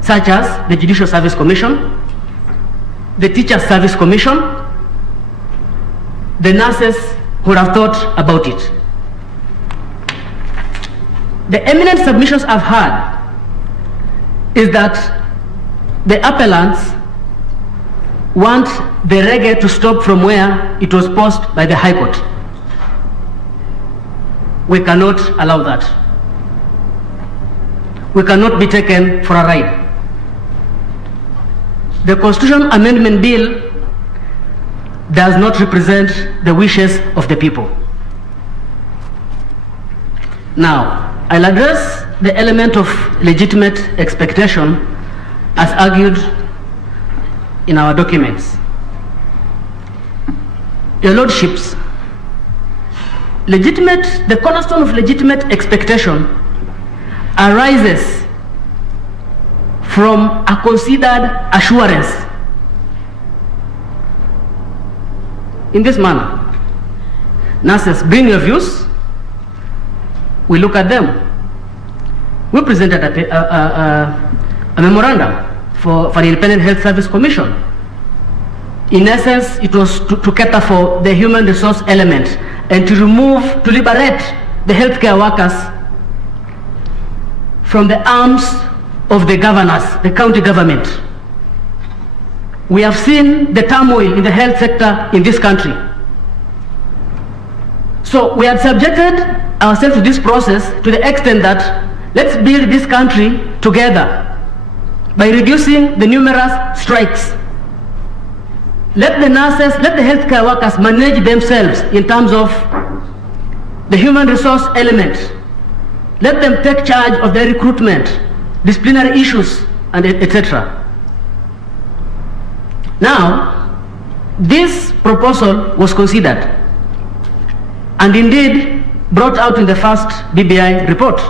such as the Judicial Service Commission, the Teacher Service Commission, the nurses would have thought about it. The eminent submissions I've had is that the appellants want the reggae to stop from where it was posted by the High Court. We cannot allow that. We cannot be taken for a ride. The Constitutional Amendment Bill does not represent the wishes of the people. Now, I'll address the element of legitimate expectation as argued in our documents. Your Lordships, the cornerstone of legitimate expectation arises from a considered assurance. In this manner, nurses, bring your views. We look at them. We presented a memorandum for the Independent Health Service Commission. In essence, it was to cater for the human resource element and to liberate the healthcare workers from the arms of the governors, the county government. We have seen the turmoil in the health sector in this country. So we had subjected ourselves to this process to the extent that let's build this country together by reducing the numerous strikes. Let the nurses, let the healthcare workers manage themselves in terms of the human resource element. Let them take charge of their recruitment, disciplinary issues, and etc. Now, this proposal was considered and indeed brought out in the first BBI report.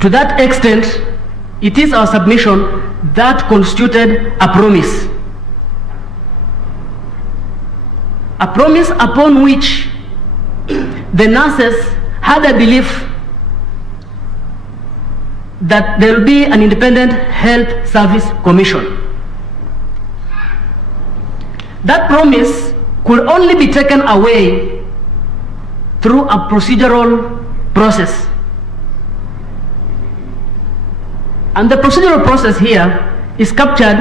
To that extent, it is our submission that constituted a promise. A promise upon which the nurses had a belief that there will be an independent health service commission. That promise could only be taken away through a procedural process. And the procedural process here is captured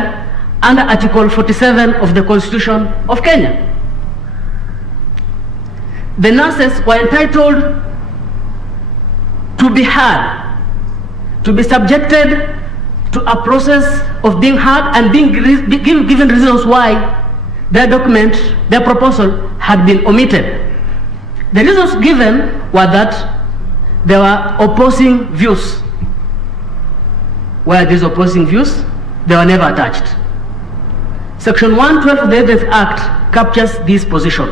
under Article 47 of the Constitution of Kenya. The nurses were entitled to be heard, to be subjected to a process of being heard and being given reasons why their document, their proposal had been omitted. The reasons given were that there were opposing views. Where these opposing views, they were never attached. Section 112 of the Evidence Act captures this position.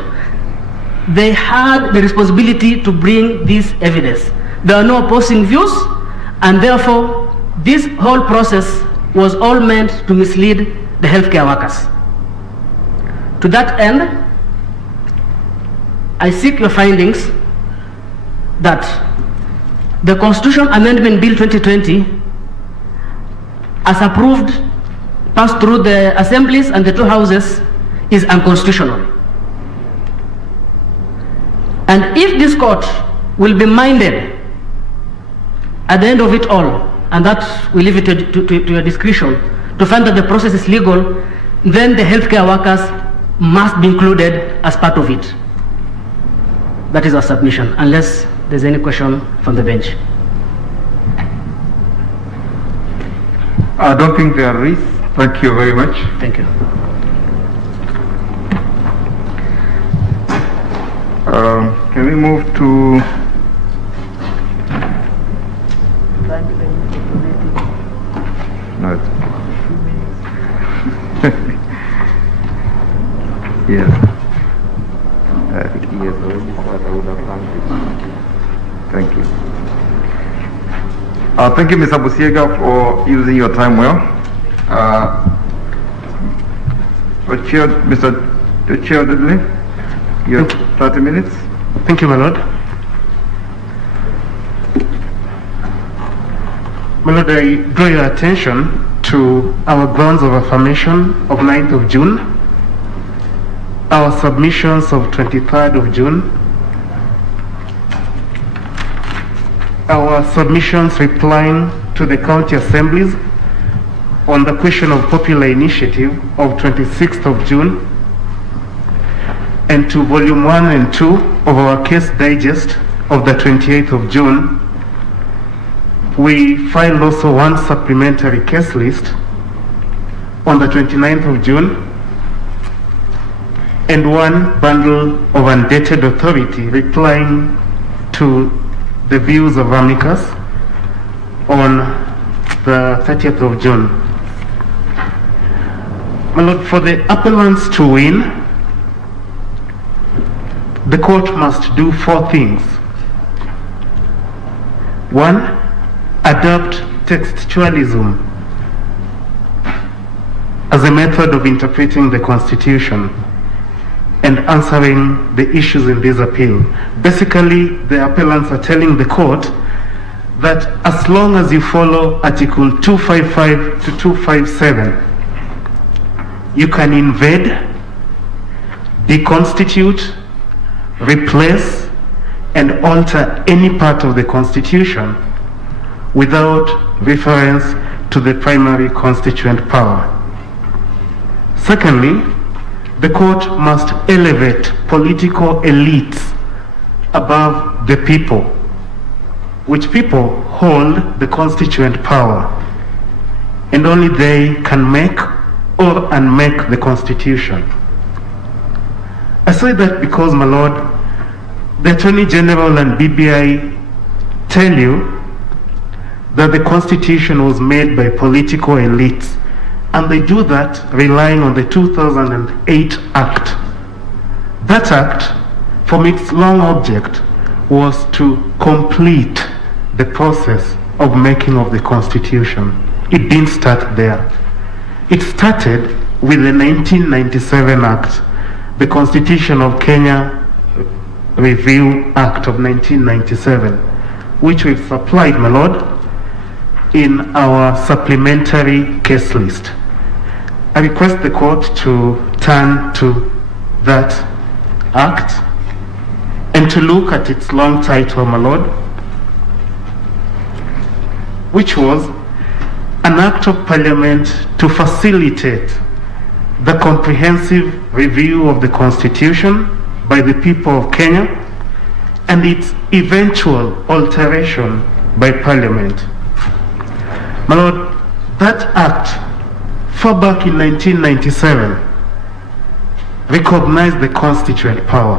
They had the responsibility to bring this evidence. There are no opposing views, and therefore this whole process was all meant to mislead the healthcare workers. To that end, I seek your findings that the Constitution Amendment Bill 2020, as approved, passed through the assemblies and the two houses, is unconstitutional. And if this court will be minded at the end of it all, and that we leave it to your discretion, to find that the process is legal, then the healthcare workers must be included as part of it. That is our submission, unless there's any question from the bench. I don't think there is. Thank you very much. Thank you. Can we move to no, yes. Yes, already said I would have thanked you. Thank you. Thank you, Mr. Busiega, for using your time well. Mr. Chair Dudley, you have 30 minutes. Thank you, my Lord. My Lord, I draw your attention to our grounds of affirmation of 9th of June, our submissions of 23rd of June, our submissions replying to the county assemblies on the question of popular initiative of 26th of June, and to volume 1 and 2 of our case digest of the 28th of June. We filed also one supplementary case list on the 29th of June and one bundle of undated authority replying to the views of amicus on the 30th of June. My Lord, for the appellants to win, the court must do 4 things. 1, adopt textualism as a method of interpreting the Constitution and answering the issues in this appeal. Basically, the appellants are telling the court that as long as you follow Article 255 to 257, you can invade, deconstitute, replace, and alter any part of the Constitution without reference to the primary constituent power. Secondly, the court must elevate political elites above the people, which people hold the constituent power, and only they can make or unmake the constitution. I say that because, my lord, the Attorney General and BBI tell you that the constitution was made by political elites, and they do that relying on the 2008 Act. That Act, from its long object, was to complete the process of making of the constitution. It didn't start there. It started with the 1997 Act, the Constitution of Kenya Review Act of 1997, which we've supplied, my lord, in our supplementary case list. I request the court to turn to that act and to look at its long title, my lord, which was an act of parliament to facilitate the comprehensive review of the constitution by the people of Kenya and its eventual alteration by parliament. My lord, that act, far back in 1997, recognized the constituent power.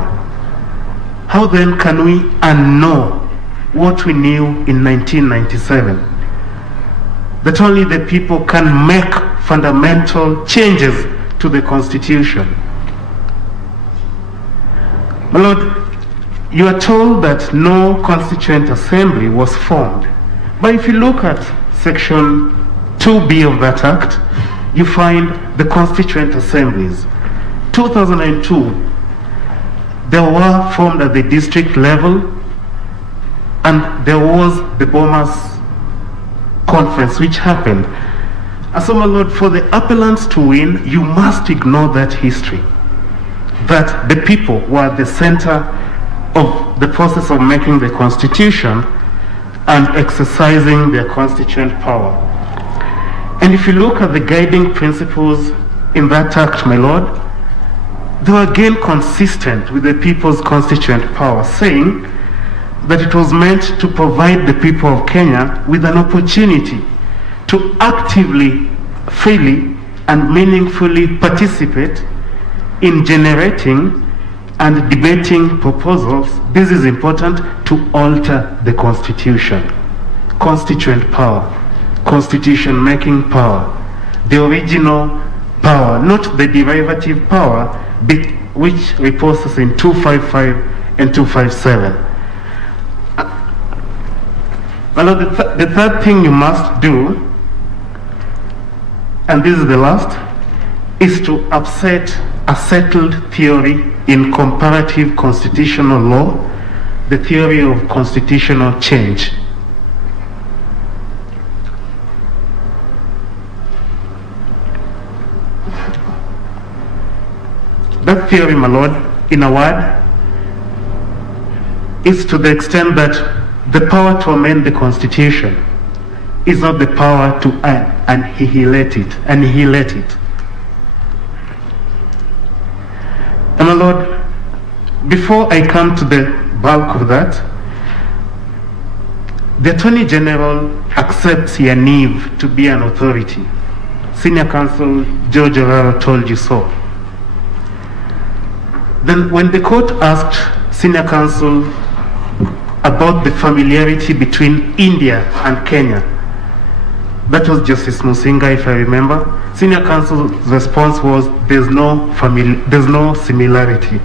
How then can we unknow what we knew in 1997? That only the people can make fundamental changes to the constitution. My lord, you are told that no constituent assembly was formed. But if you look at section 2B of that act, you find the constituent assemblies. 2002, they were formed at the district level, and there was the Bomas conference which happened. And so, my lord, for the appellants to win, you must ignore that history, that the people were at the center of the process of making the constitution and exercising their constituent power. And if you look at the guiding principles in that act, my lord, they were again consistent with the people's constituent power, saying that it was meant to provide the people of Kenya with an opportunity to actively, freely, and meaningfully participate in generating and debating proposals, this is important, to alter the constitution. Constituent power, constitution making power, the original power, not the derivative power which reposes in 255 and 257. Well, the third thing you must do, and this is the last, is to upset a settled theory in comparative constitutional law, the theory of constitutional change. That theory, my lord, in a word, is to the extent that the power to amend the constitution is not the power to annihilate it. And my lord, before I come to the bulk of that, the Attorney General accepts Yaniv to be an authority. Senior Counsel George Oraro told you so. Then when the court asked Senior Counsel about the familiarity between India and Kenya, that was Justice Musinga, if I remember, Senior Counsel's response was, there's no similarity.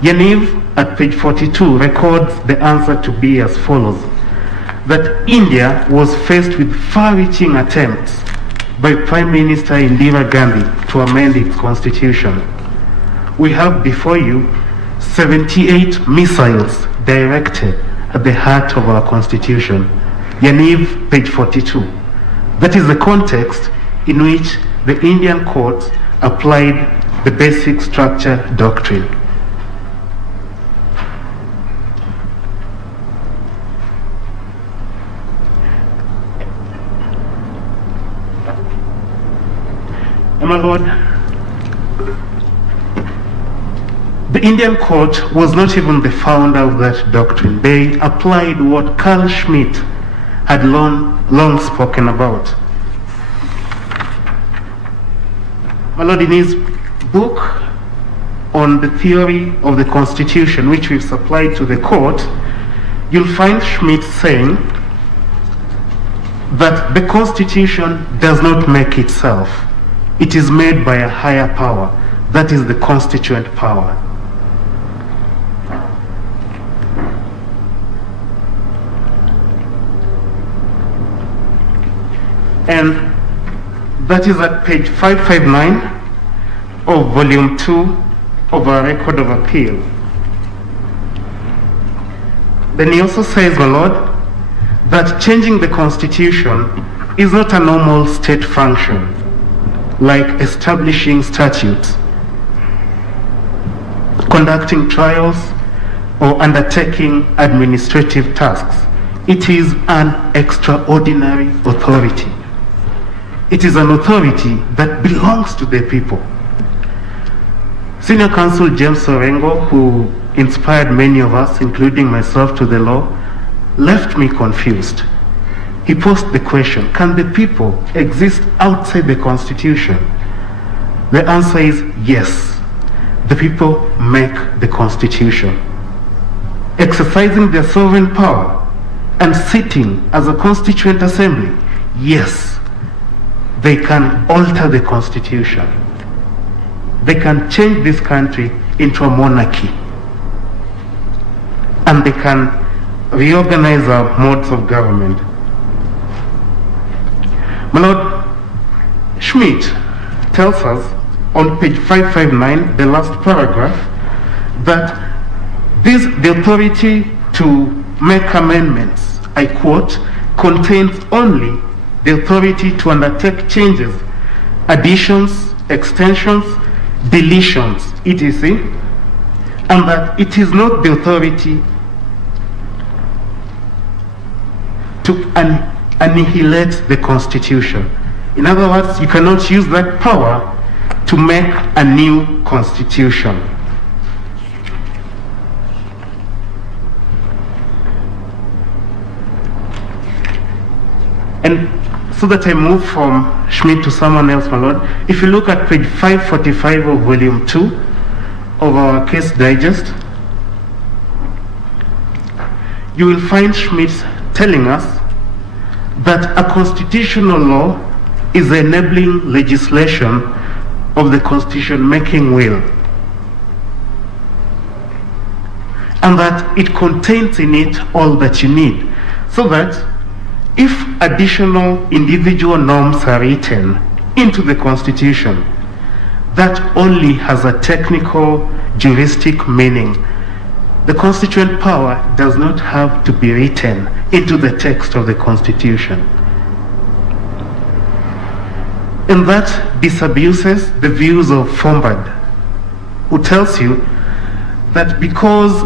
Yaniv, at page 42, records the answer to be as follows: that India was faced with far-reaching attempts by Prime Minister Indira Gandhi to amend its constitution. We have before you 78 missiles directed at the heart of our constitution. Yaniv, page 42. That is the context in which the Indian courts applied the basic structure doctrine. My Lord, the Indian court was not even the founder of that doctrine. They applied what Carl Schmitt had long spoken about. My Lord, in his book on the theory of the Constitution, which we've supplied to the court, you'll find Schmitt saying that the Constitution does not make itself. It is made by a higher power. That is the constituent power. And that is at page 559 of volume 2 of our record of appeal. Then he also says, my Lord, that changing the Constitution is not a normal state function, like establishing statutes, conducting trials, or undertaking administrative tasks. It is an extraordinary authority. It is an authority that belongs to the people. Senior Counsel James Orengo, who inspired many of us, including myself, to the law, left me confused. He posed the question, can the people exist outside the Constitution? The answer is yes. The people make the Constitution. Exercising their sovereign power and sitting as a constituent assembly, yes, they can alter the Constitution. They can change this country into a monarchy. And they can reorganize our modes of government. My Lord, Schmitt tells us on page 559, the last paragraph, that the authority to make amendments, I quote, contains only the authority to undertake changes, additions, extensions, deletions, etc., and that it is not the authority to annihilate the Constitution. In other words, you cannot use that power to make a new Constitution. And so that I move from Schmitt to someone else, my Lord, if you look at page 545 of volume 2 of our case digest, you will find Schmitt telling us that a constitutional law is the enabling legislation of the Constitution making will, and that it contains in it all that you need, so that if additional individual norms are written into the Constitution, that only has a technical juristic meaning. The constituent power does not have to be written into the text of the Constitution. And that disabuses the views of Fombard, who tells you that because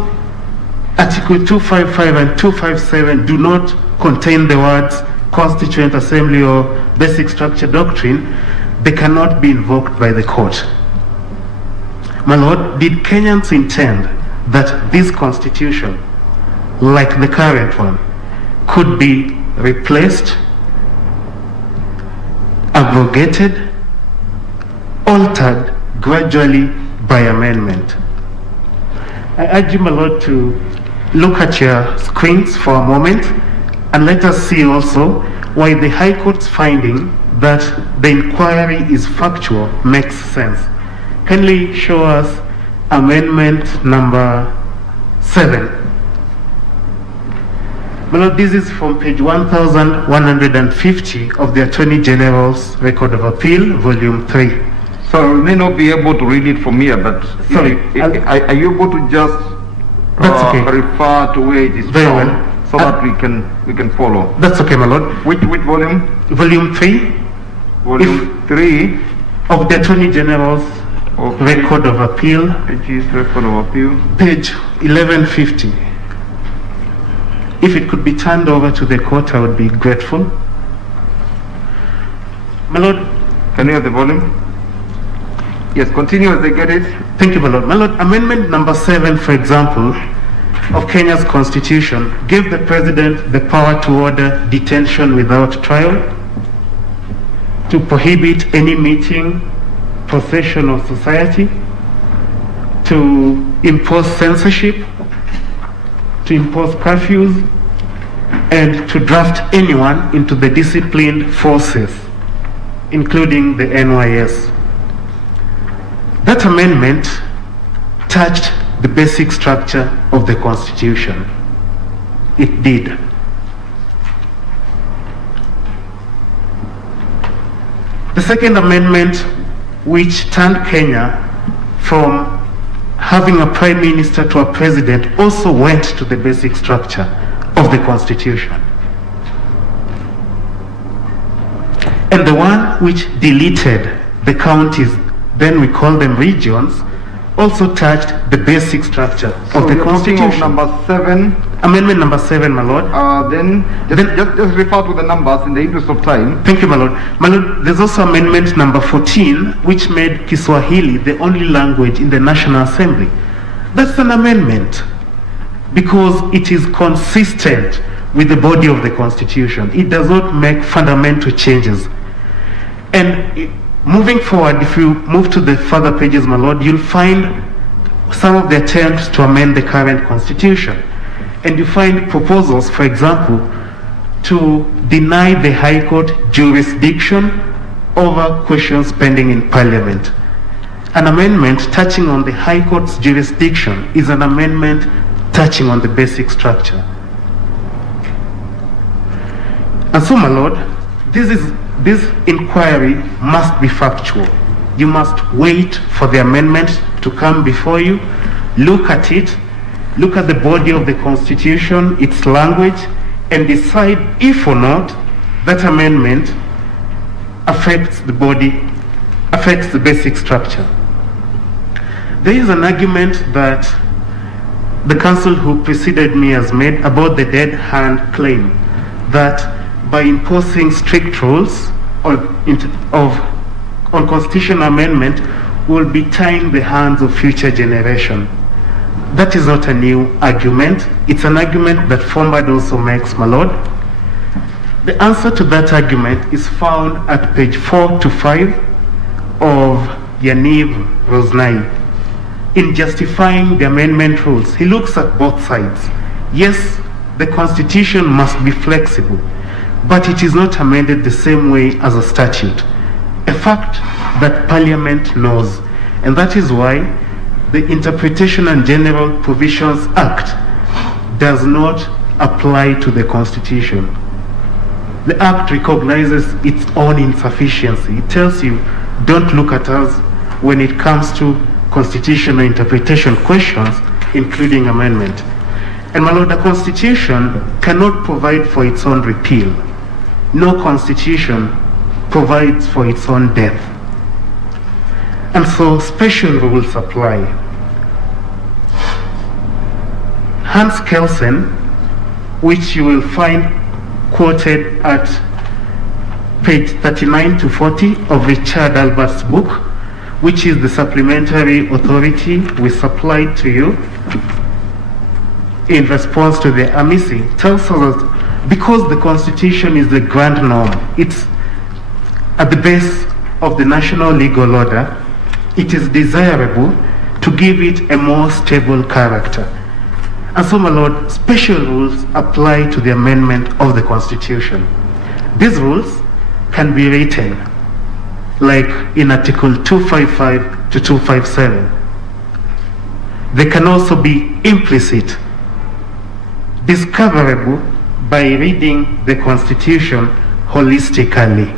Article 255 and 257 do not contain the words Constituent Assembly or Basic Structure Doctrine, they cannot be invoked by the court. My Lord, did Kenyans intend that this Constitution, like the current one, could be replaced, abrogated, altered gradually by amendment? I urge you, my Lord, to look at your screens for a moment and let us see also why the High Court's finding that the inquiry is factual makes sense. Kindly show us amendment number 7. My Lord, this is from page 1150 of the Attorney General's Record of Appeal, volume 3. So we may not be able to read it from here, but Sorry, are you able to just refer to where it is Very from, well. so that we can follow? That's okay, my Lord. Which volume? Volume 3 Volume 3 of the Attorney General's Record of Appeal, Record of Appeal, page 1150. If it could be turned over to the court, I would be grateful. My Lord, can you have the volume? Yes, continue as they get it. Thank you, my Lord. My Lord, Amendment number 7, for example, of Kenya's Constitution gave the President the power to order detention without trial, to prohibit any meeting, procession or society, to impose censorship, to impose curfews, and to draft anyone into the disciplined forces, including the NYS. That amendment touched the basic structure of the Constitution. It did. The second amendment, which turned Kenya from having a prime minister to a president, also went to the basic structure of the Constitution. And the one which deleted the counties, then we call them regions, also touched the basic structure of the Constitution. Of number 7. Amendment number 7, my Lord. Then just refer to the numbers in the interest of time. Thank you, my Lord. My Lord, there's also amendment number 14, which made Kiswahili the only language in the National Assembly. That's an amendment because it is consistent with the body of the Constitution. It does not make fundamental changes. And moving forward, if you move to the further pages, my Lord, you'll find some of the attempts to amend the current Constitution. And you find proposals, for example, to deny the High Court jurisdiction over questions pending in Parliament. An amendment touching on the High Court's jurisdiction is an amendment touching on the basic structure. And so, my Lord, this inquiry must be factual. You must wait for the amendment to come before you, look at it, look at the body of the Constitution, its language, and decide if or not that amendment affects the body, affects the basic structure. There is an argument that the counsel who preceded me has made about the dead hand claim, that by imposing strict rules on constitutional amendment, will be tying the hands of future generation. That is not a new argument. It's an argument that Forward also makes, my Lord. The answer to that argument is found at page 4 to 5 of Yaniv Rosnai. In justifying the amendment rules, he looks at both sides. Yes, the Constitution must be flexible, but it is not amended the same way as a statute, a fact that Parliament knows, and that is why the Interpretation and General Provisions Act does not apply to the Constitution. The Act recognizes its own insufficiency. It tells you, don't look at us when it comes to constitutional interpretation questions, including amendment. And my Lord, the Constitution cannot provide for its own repeal. No Constitution provides for its own death. And so special rules apply. Hans Kelsen, which you will find quoted at page 39 to 40 of Richard Albert's book, which is the supplementary authority we supplied to you in response to the amici, tells us that because the Constitution is the grand norm, it's at the base of the national legal order, it is desirable to give it a more stable character. And so, my Lord, special rules apply to the amendment of the Constitution. These rules can be written, like in Article 255 to 257. They can also be implicit, discoverable by reading the Constitution holistically.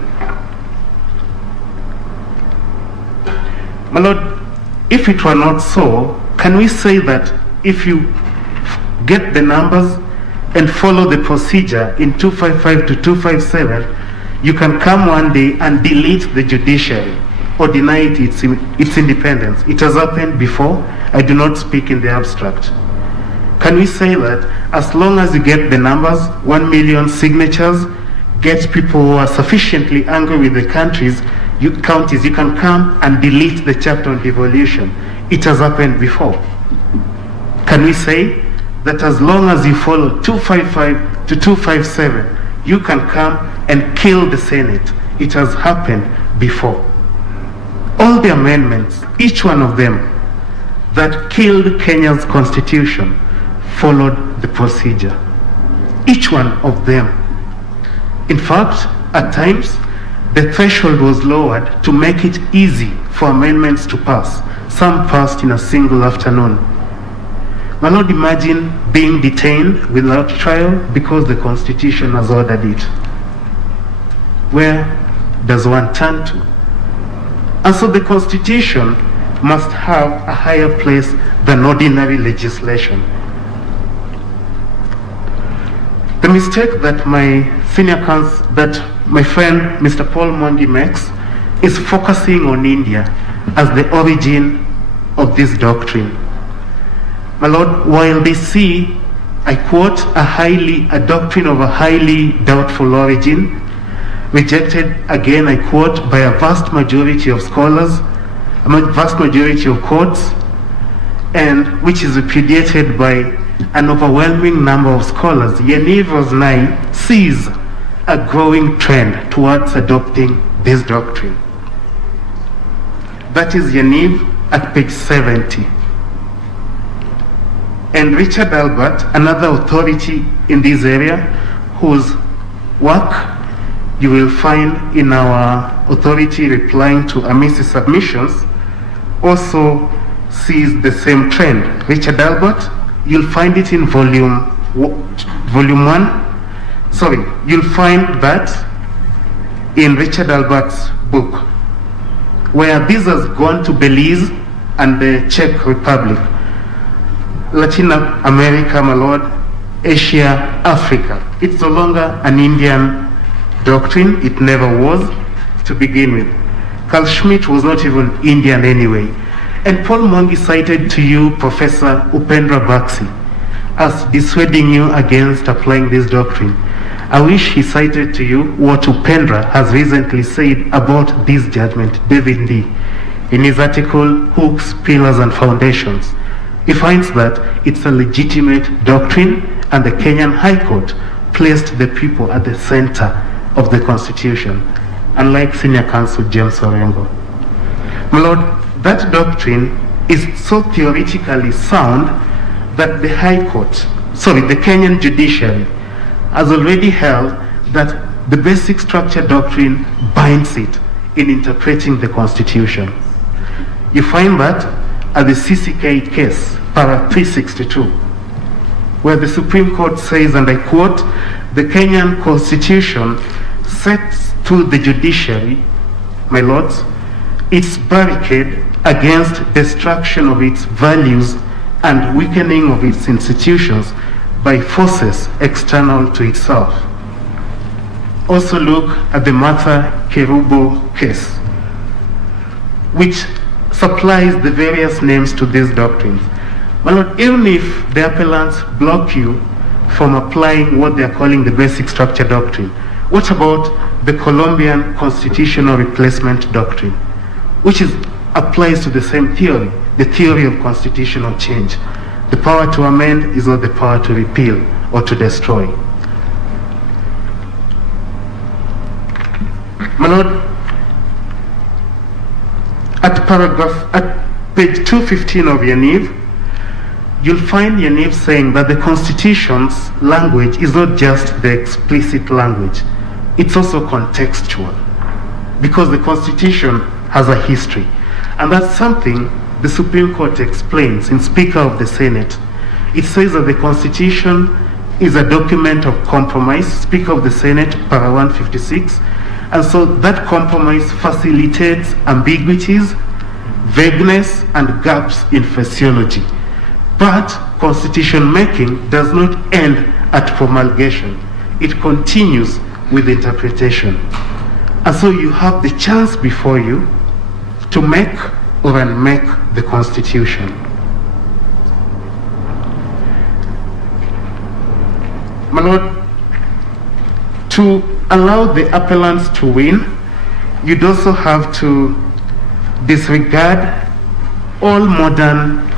My Lord, if it were not so, can we say that if you get the numbers and follow the procedure in 255 to 257, you can come one day and delete the judiciary or deny it its independence? It has happened before. I do not speak in the abstract. Can we say that as long as you get the numbers, 1 million signatures, get people who are sufficiently angry with the countries, counties, you can come and delete the chapter on devolution. It has happened before. Can we say that as long as you follow 255 to 257, you can come and kill the Senate? It has happened before. All the amendments, each one of them that killed Kenya's constitution, followed the procedure. Each one of them. In fact, at times, the threshold was lowered to make it easy for amendments to pass. Some passed in a single afternoon. My Lord, imagine being detained without trial because the Constitution has ordered it. Where does one turn to? And so the Constitution must have a higher place than ordinary legislation. The mistake that my my friend Mr. Paul Mwangi makes is focusing on India as the origin of this doctrine. My Lord, while they see, I quote, a doctrine of a highly doubtful origin, rejected, again I quote, by a vast majority of scholars, a vast majority of courts, and which is repudiated by an overwhelming number of scholars, Yaniv Rosnai sees a growing trend towards adopting this doctrine. That is Yaniv at page 70. And Richard Albert, another authority in this area, whose work you will find in our authority replying to Amis's submissions, also sees the same trend. Richard Albert, you'll find it in volume 1. Sorry, you'll find that in Richard Albert's book, where this has gone to Belize and the Czech Republic, Latin America, my Lord, Asia, Africa. It's no longer an Indian doctrine. It never was to begin with. Carl Schmitt was not even Indian anyway. And Paul Mwangi cited to you Professor Upendra Baxi as dissuading you against applying this doctrine. I wish he cited to you what Upendra has recently said about this judgment, David D. in his article, Hooks, Pillars and Foundations. He finds that it's a legitimate doctrine and the Kenyan High Court placed the people at the center of the Constitution, unlike Senior Counsel James Orengo. My Lord, that doctrine is so theoretically sound that the the Kenyan judiciary has already held that the basic structure doctrine binds it in interpreting the Constitution. You find that at the CCK case, para 362, where the Supreme Court says, and I quote, the Kenyan Constitution sets to the judiciary, my lords, its barricade against destruction of its values and weakening of its institutions by forces external to itself. Also look at the Martha Kerubo case, which supplies the various names to these doctrines. My Lord, even if the appellants block you from applying what they are calling the basic structure doctrine, what about the Colombian constitutional replacement doctrine, which applies to the same theory, the theory of constitutional change? The power to amend is not the power to repeal or to destroy. My Lord, at page 215 of Yaniv, you'll find Yaniv saying that the Constitution's language is not just the explicit language, it's also contextual, because the Constitution has a history. And that's something the Supreme Court explains in Speaker of the Senate. It says that the Constitution is a document of compromise, Speaker of the Senate, para 156, and so that compromise facilitates ambiguities, vagueness, and gaps in physiology. But constitution making does not end at promulgation. It continues with interpretation. And so you have the chance before you to make or unmake the Constitution. My Lord, to allow the appellants to win, you'd also have to disregard all modern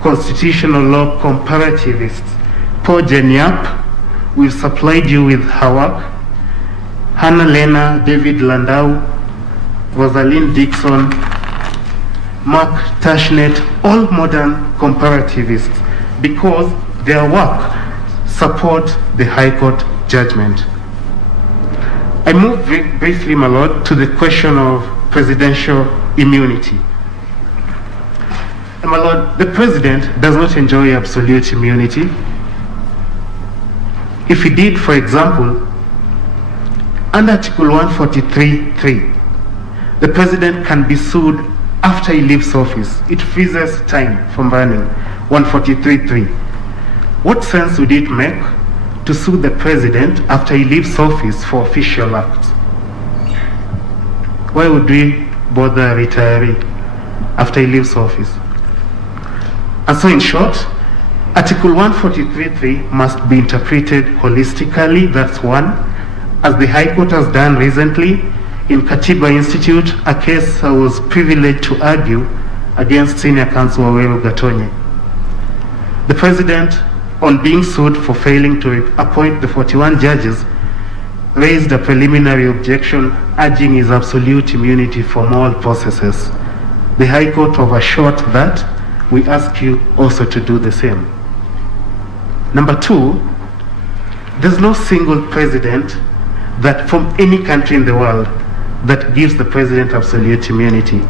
constitutional law comparativists. Podium, we've supplied you with her work. Hannah Lena, David Landau, Rosalind Dixon, Mark Tashnet, all modern comparativists, because their work support the High Court judgment. I move briefly, my Lord, to the question of presidential immunity. And my Lord, the President does not enjoy absolute immunity. If he did, for example, under Article 143.3, the President can be sued after he leaves office. It freezes time from running. 143.3. What sense would it make to sue the President after he leaves office for official acts? Why would we bother a retiree after he leaves office? And so in short, Article 143.3 must be interpreted holistically, that's one, as the High Court has done recently in Katiba Institute, a case I was privileged to argue against Senior Counsel Waweru Gatonye. The President, on being sued for failing to appoint the 41 judges, raised a preliminary objection urging his absolute immunity from all processes. The High Court overshot that. We ask you also to do the same. Number two, there's no single president that from any country in the world that gives the President absolute immunity.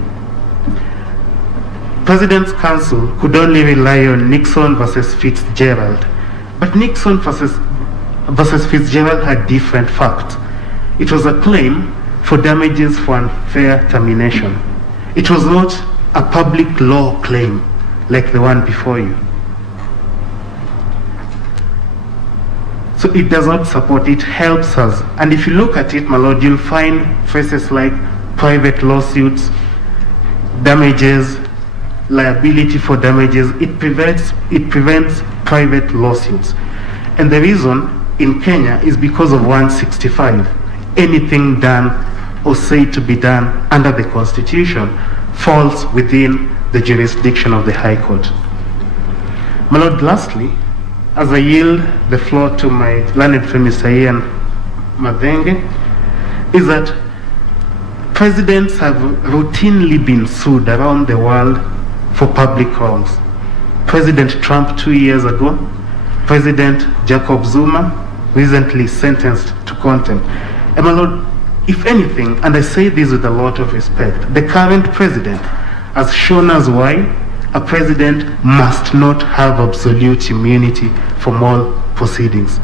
President's Counsel could only rely on Nixon versus Fitzgerald. But Nixon versus Fitzgerald had different facts. It was a claim for damages for unfair termination. It was not a public law claim like the one before you. So it does not support, it helps us. And if you look at it, my Lord, you'll find phrases like private lawsuits, damages, liability for damages. It prevents private lawsuits. And the reason in Kenya is because of 165. Anything done or said to be done under the Constitution falls within the jurisdiction of the High Court. My Lord, lastly, as I yield the floor to my learned friend Mr. Ian Madenke, is that presidents have routinely been sued around the world for public wrongs. President Trump 2 years ago, President Jacob Zuma recently sentenced to contempt. And my Lord, if anything, and I say this with a lot of respect, the current president has shown us why a president must not have absolute immunity from all proceedings,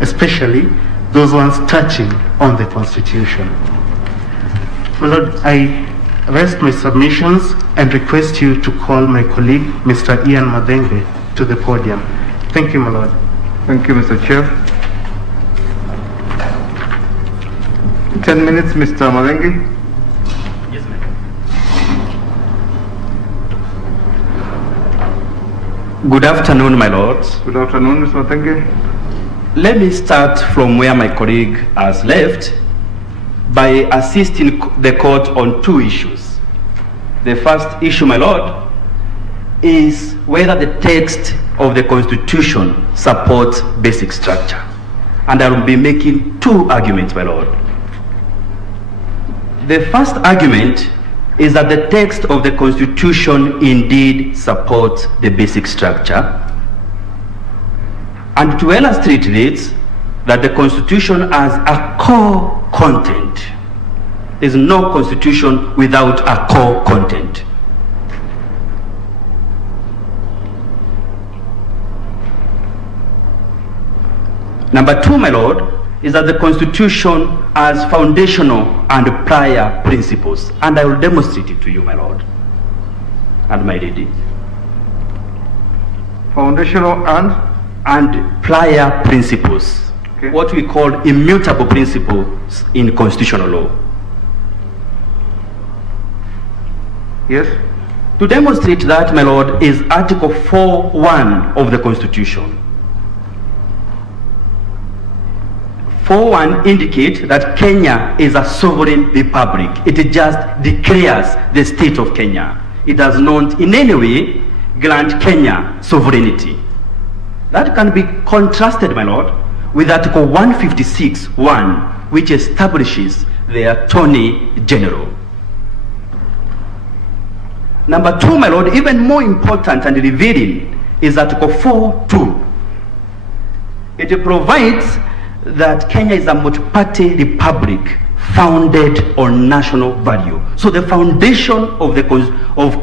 especially those ones touching on the Constitution. My Lord, I rest my submissions and request you to call my colleague, Mr. Ian Madenke, to the podium. Thank you, my Lord. Thank you, Mr. Chair. 10 minutes, Mr. Madenke. Yes, ma'am. Good afternoon, my lords. Good afternoon, Mr. Madenke. Let me start from where my colleague has left by assisting the court on two issues. The first issue, my lord, is whether the text of the Constitution supports basic structure. And I will be making two arguments, my lord. The first argument is that the text of the Constitution indeed supports the basic structure. And to illustrate this, that the Constitution has a core content. There is no Constitution without a core content. Number two, my lord, is that the Constitution has foundational and prior principles. And I will demonstrate it to you, my lord, and my lady. Foundational and prior principles. Okay. What we call immutable principles in constitutional law. Yes. To demonstrate that, my lord, is Article 4.1 of the Constitution. 4.1 indicate that Kenya is a sovereign republic. It just declares the state of Kenya. It does not in any way grant Kenya sovereignty. That can be contrasted, my lord, with Article 156(1), which establishes the Attorney General. Number 2, my lord, even more important and revealing is Article 4(2). It provides that Kenya is a multi-party republic founded on national value. So the foundation of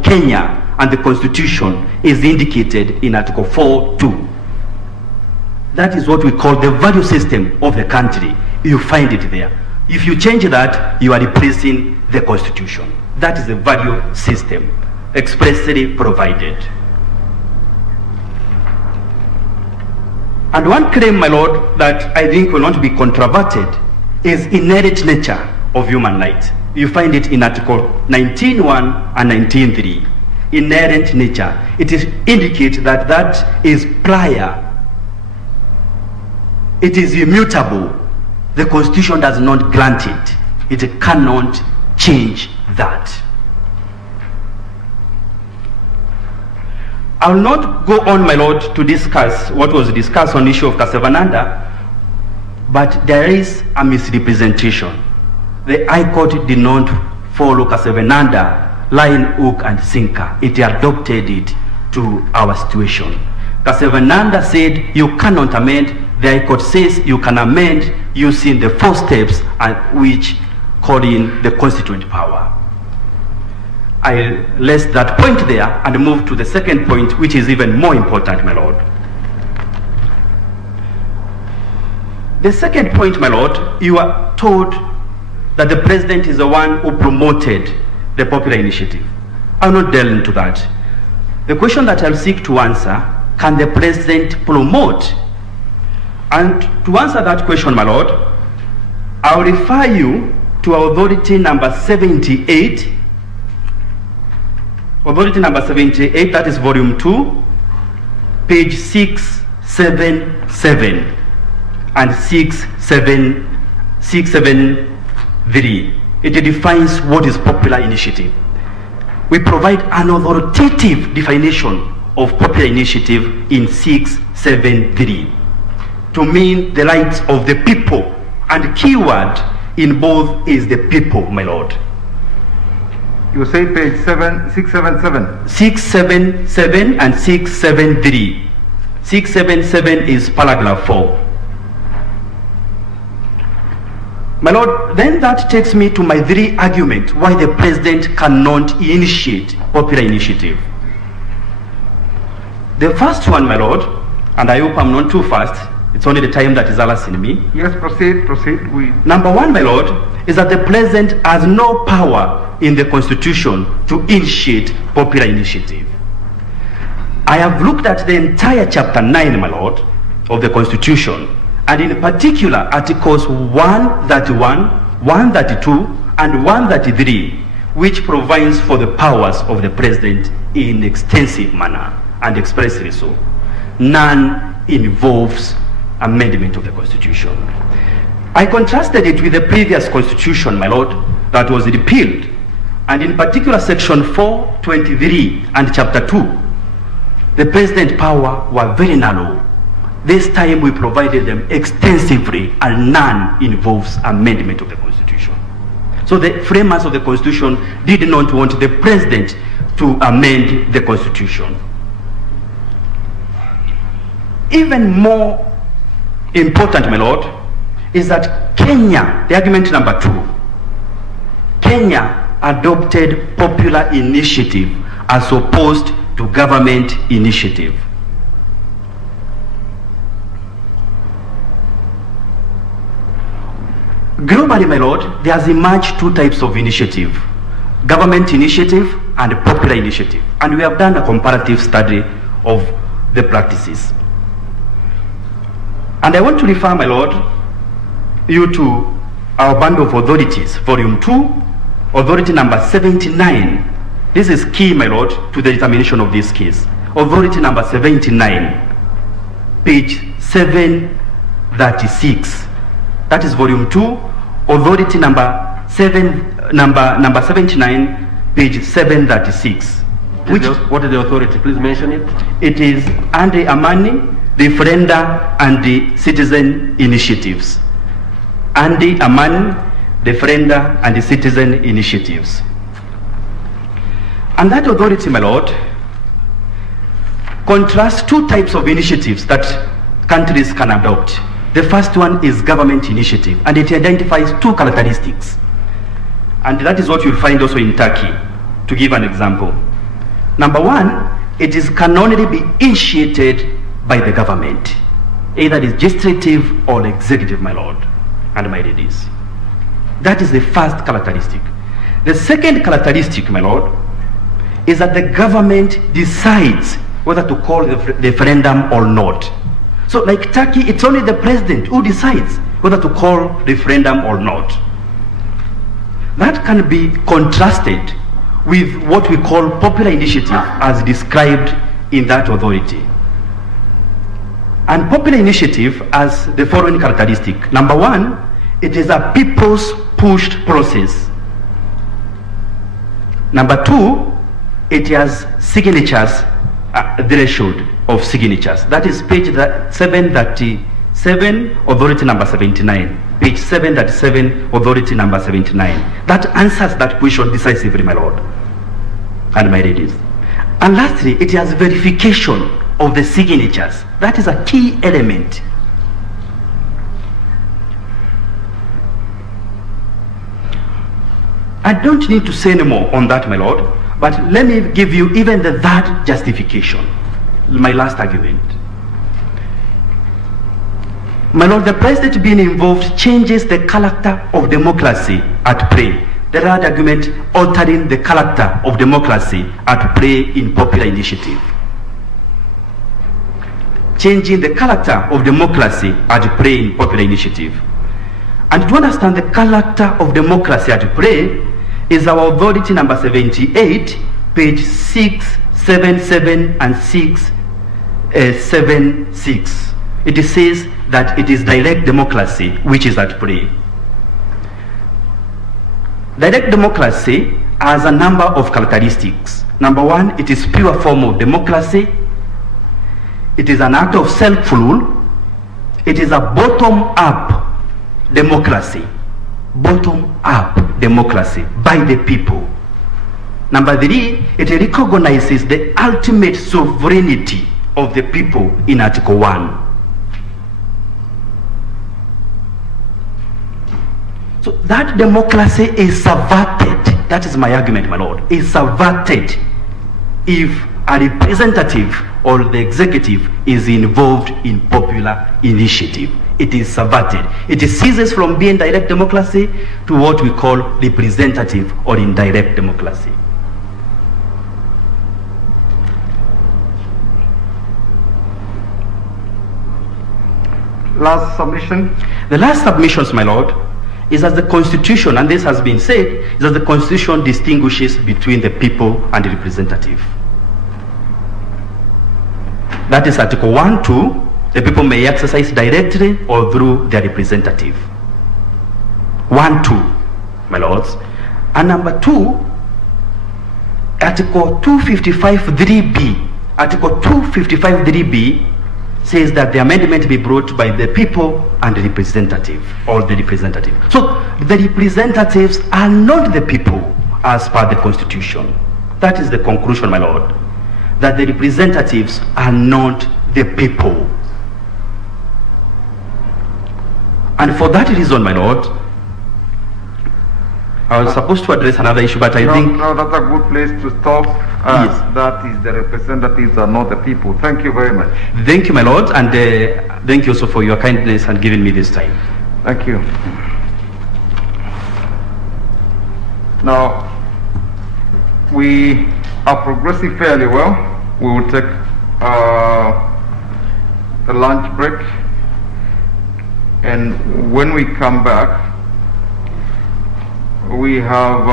Kenya and the Constitution is indicated in Article 4(2). That is what we call the value system of the country. You find it there. If you change that, you are replacing the Constitution. That is the value system expressly provided. And one claim, my lord, that I think will not be controverted is inherent nature of human rights. You find it in Article 19(1) and 19(3). Inherent nature. It indicates that that is prior. It is immutable. The Constitution does not grant it. It cannot change that. I will not go on, my lord, to discuss what was discussed on the issue of Kasevananda, but there is a misrepresentation. The High Court did not follow Kasevananda, line, hook, and sinker. It adopted it to our situation. Kasevananda said you cannot amend. The High Court says you can amend using the 4 steps which call in the constituent power. I list that point there and move to the second point, which is even more important, my lord. The second point, my lord, you are told that the president is the one who promoted the popular initiative. I will not delve into that. The question that I'll seek to answer, can the president promote? And to answer that question, my lord, I'll refer you to authority number 78. Authority number 78, that is volume 2, page 677 and 673. It defines what is popular initiative. We provide an authoritative definition of popular initiative in 673 to mean the rights of the people, and the key word in both is the people, my lord. You say page 677. 677 and 673. 677 is paragraph 4. My lord, then that takes me to my 3 arguments why the president cannot initiate popular initiative. The first one, my lord, and I hope I'm not too fast, it's only the time that is harassing me. Yes, proceed. Number 1, my lord, is that the president has no power in the Constitution to initiate popular initiative. I have looked at the entire chapter 9, my lord, of the Constitution, and in particular Articles 131, 132, and 133, which provides for the powers of the president in extensive manner, and expressly so. None involves amendment of the Constitution. I contrasted it with the previous Constitution, my lord, that was repealed, and in particular section 423 and chapter 2. The president's power were very narrow. This time we provided them extensively, and none involves amendment of the Constitution. So the framers of the Constitution did not want the president to amend the Constitution. Even more important, my lord, is that Kenya, the argument number 2, Kenya adopted popular initiative as opposed to government initiative. Globally, my lord, there has emerged 2 types of initiative: government initiative and popular initiative. And we have done a comparative study of the practices. And I want to refer, my lord, you to our band of authorities, volume 2, authority number 79. This is key, my lord, to the determination of this case. Authority number 79, page 736. That is volume 2, authority number 79, page 736. What is the authority? Please mention it. It is Andy Amani, referenda and the citizen initiatives. Andy Amani, referenda and the citizen initiatives. And that authority, my lord, contrasts two types of initiatives that countries can adopt. The first one is government initiative, and it identifies two characteristics. And that is what you'll find also in Turkey, to give an example. Number one, it can only be initiated by the government, either legislative or executive, my lord and my ladies. That is the first characteristic. The second characteristic, my lord, is that the government decides whether to call the referendum or not. So like Turkey, it's only the president who decides whether to call referendum or not. That can be contrasted with what we call popular initiative as described in that authority. And popular initiative has the following characteristic. Number one, it is a people's pushed process. Number two, it has signatures, threshold of signatures. That is page 737, authority number 79. Page 737, authority number 79. That answers that question decisively, my lord and my ladies. And lastly, it has verification of the signatures. That is a key element. I don't need to say any more on that, my lord, but let me give you even that justification, my last argument. My lord, the president being involved changes the character of democracy at play. The third argument, altering the character of democracy at play in popular initiative. Changing the character of democracy at play in popular initiative. And to understand the character of democracy at play is our authority number 78, page 677 and 676. It says that it is direct democracy which is at play. Direct democracy has a number of characteristics. Number one, it is pure form of democracy. It is an act of self-rule. It is a bottom-up democracy. Bottom-up democracy by the people. Number three, it recognizes the ultimate sovereignty of the people in Article 1. So that democracy is subverted. That is my argument, my lord. Is subverted if a representative or the executive is involved in popular initiative. It is subverted. It ceases from being direct democracy to what we call representative or indirect democracy. Last submission. The last submissions, my lord, is that the Constitution, and this has been said, is that the Constitution distinguishes between the people and the representative. That is Article 1, 2, the people may exercise directly or through their representative. 1, 2, my lords. And number 2, Article 255 3B. Article 255 3B says that the amendment be brought by the people and the representative, or the representative. So the representatives are not the people as per the Constitution. That is the conclusion, my lord, that the representatives are not the people. And for that reason, my lord, I was supposed to address another issue, but I think... No, that's a good place to stop. Yes. That is, the representatives are not the people. Thank you very much. Thank you, my lord, and thank you also for your kindness and giving me this time. Thank you. Now, we are progressing fairly well. We will take a lunch break, and when we come back, we have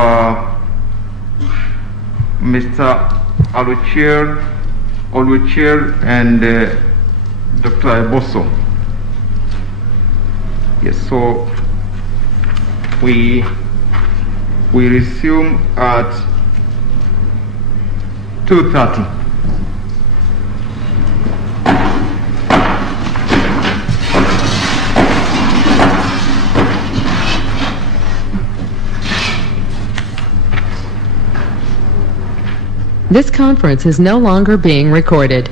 Mr. Oluchir and Dr. Eboso. Yes, so we resume at 2:30. This conference is no longer being recorded.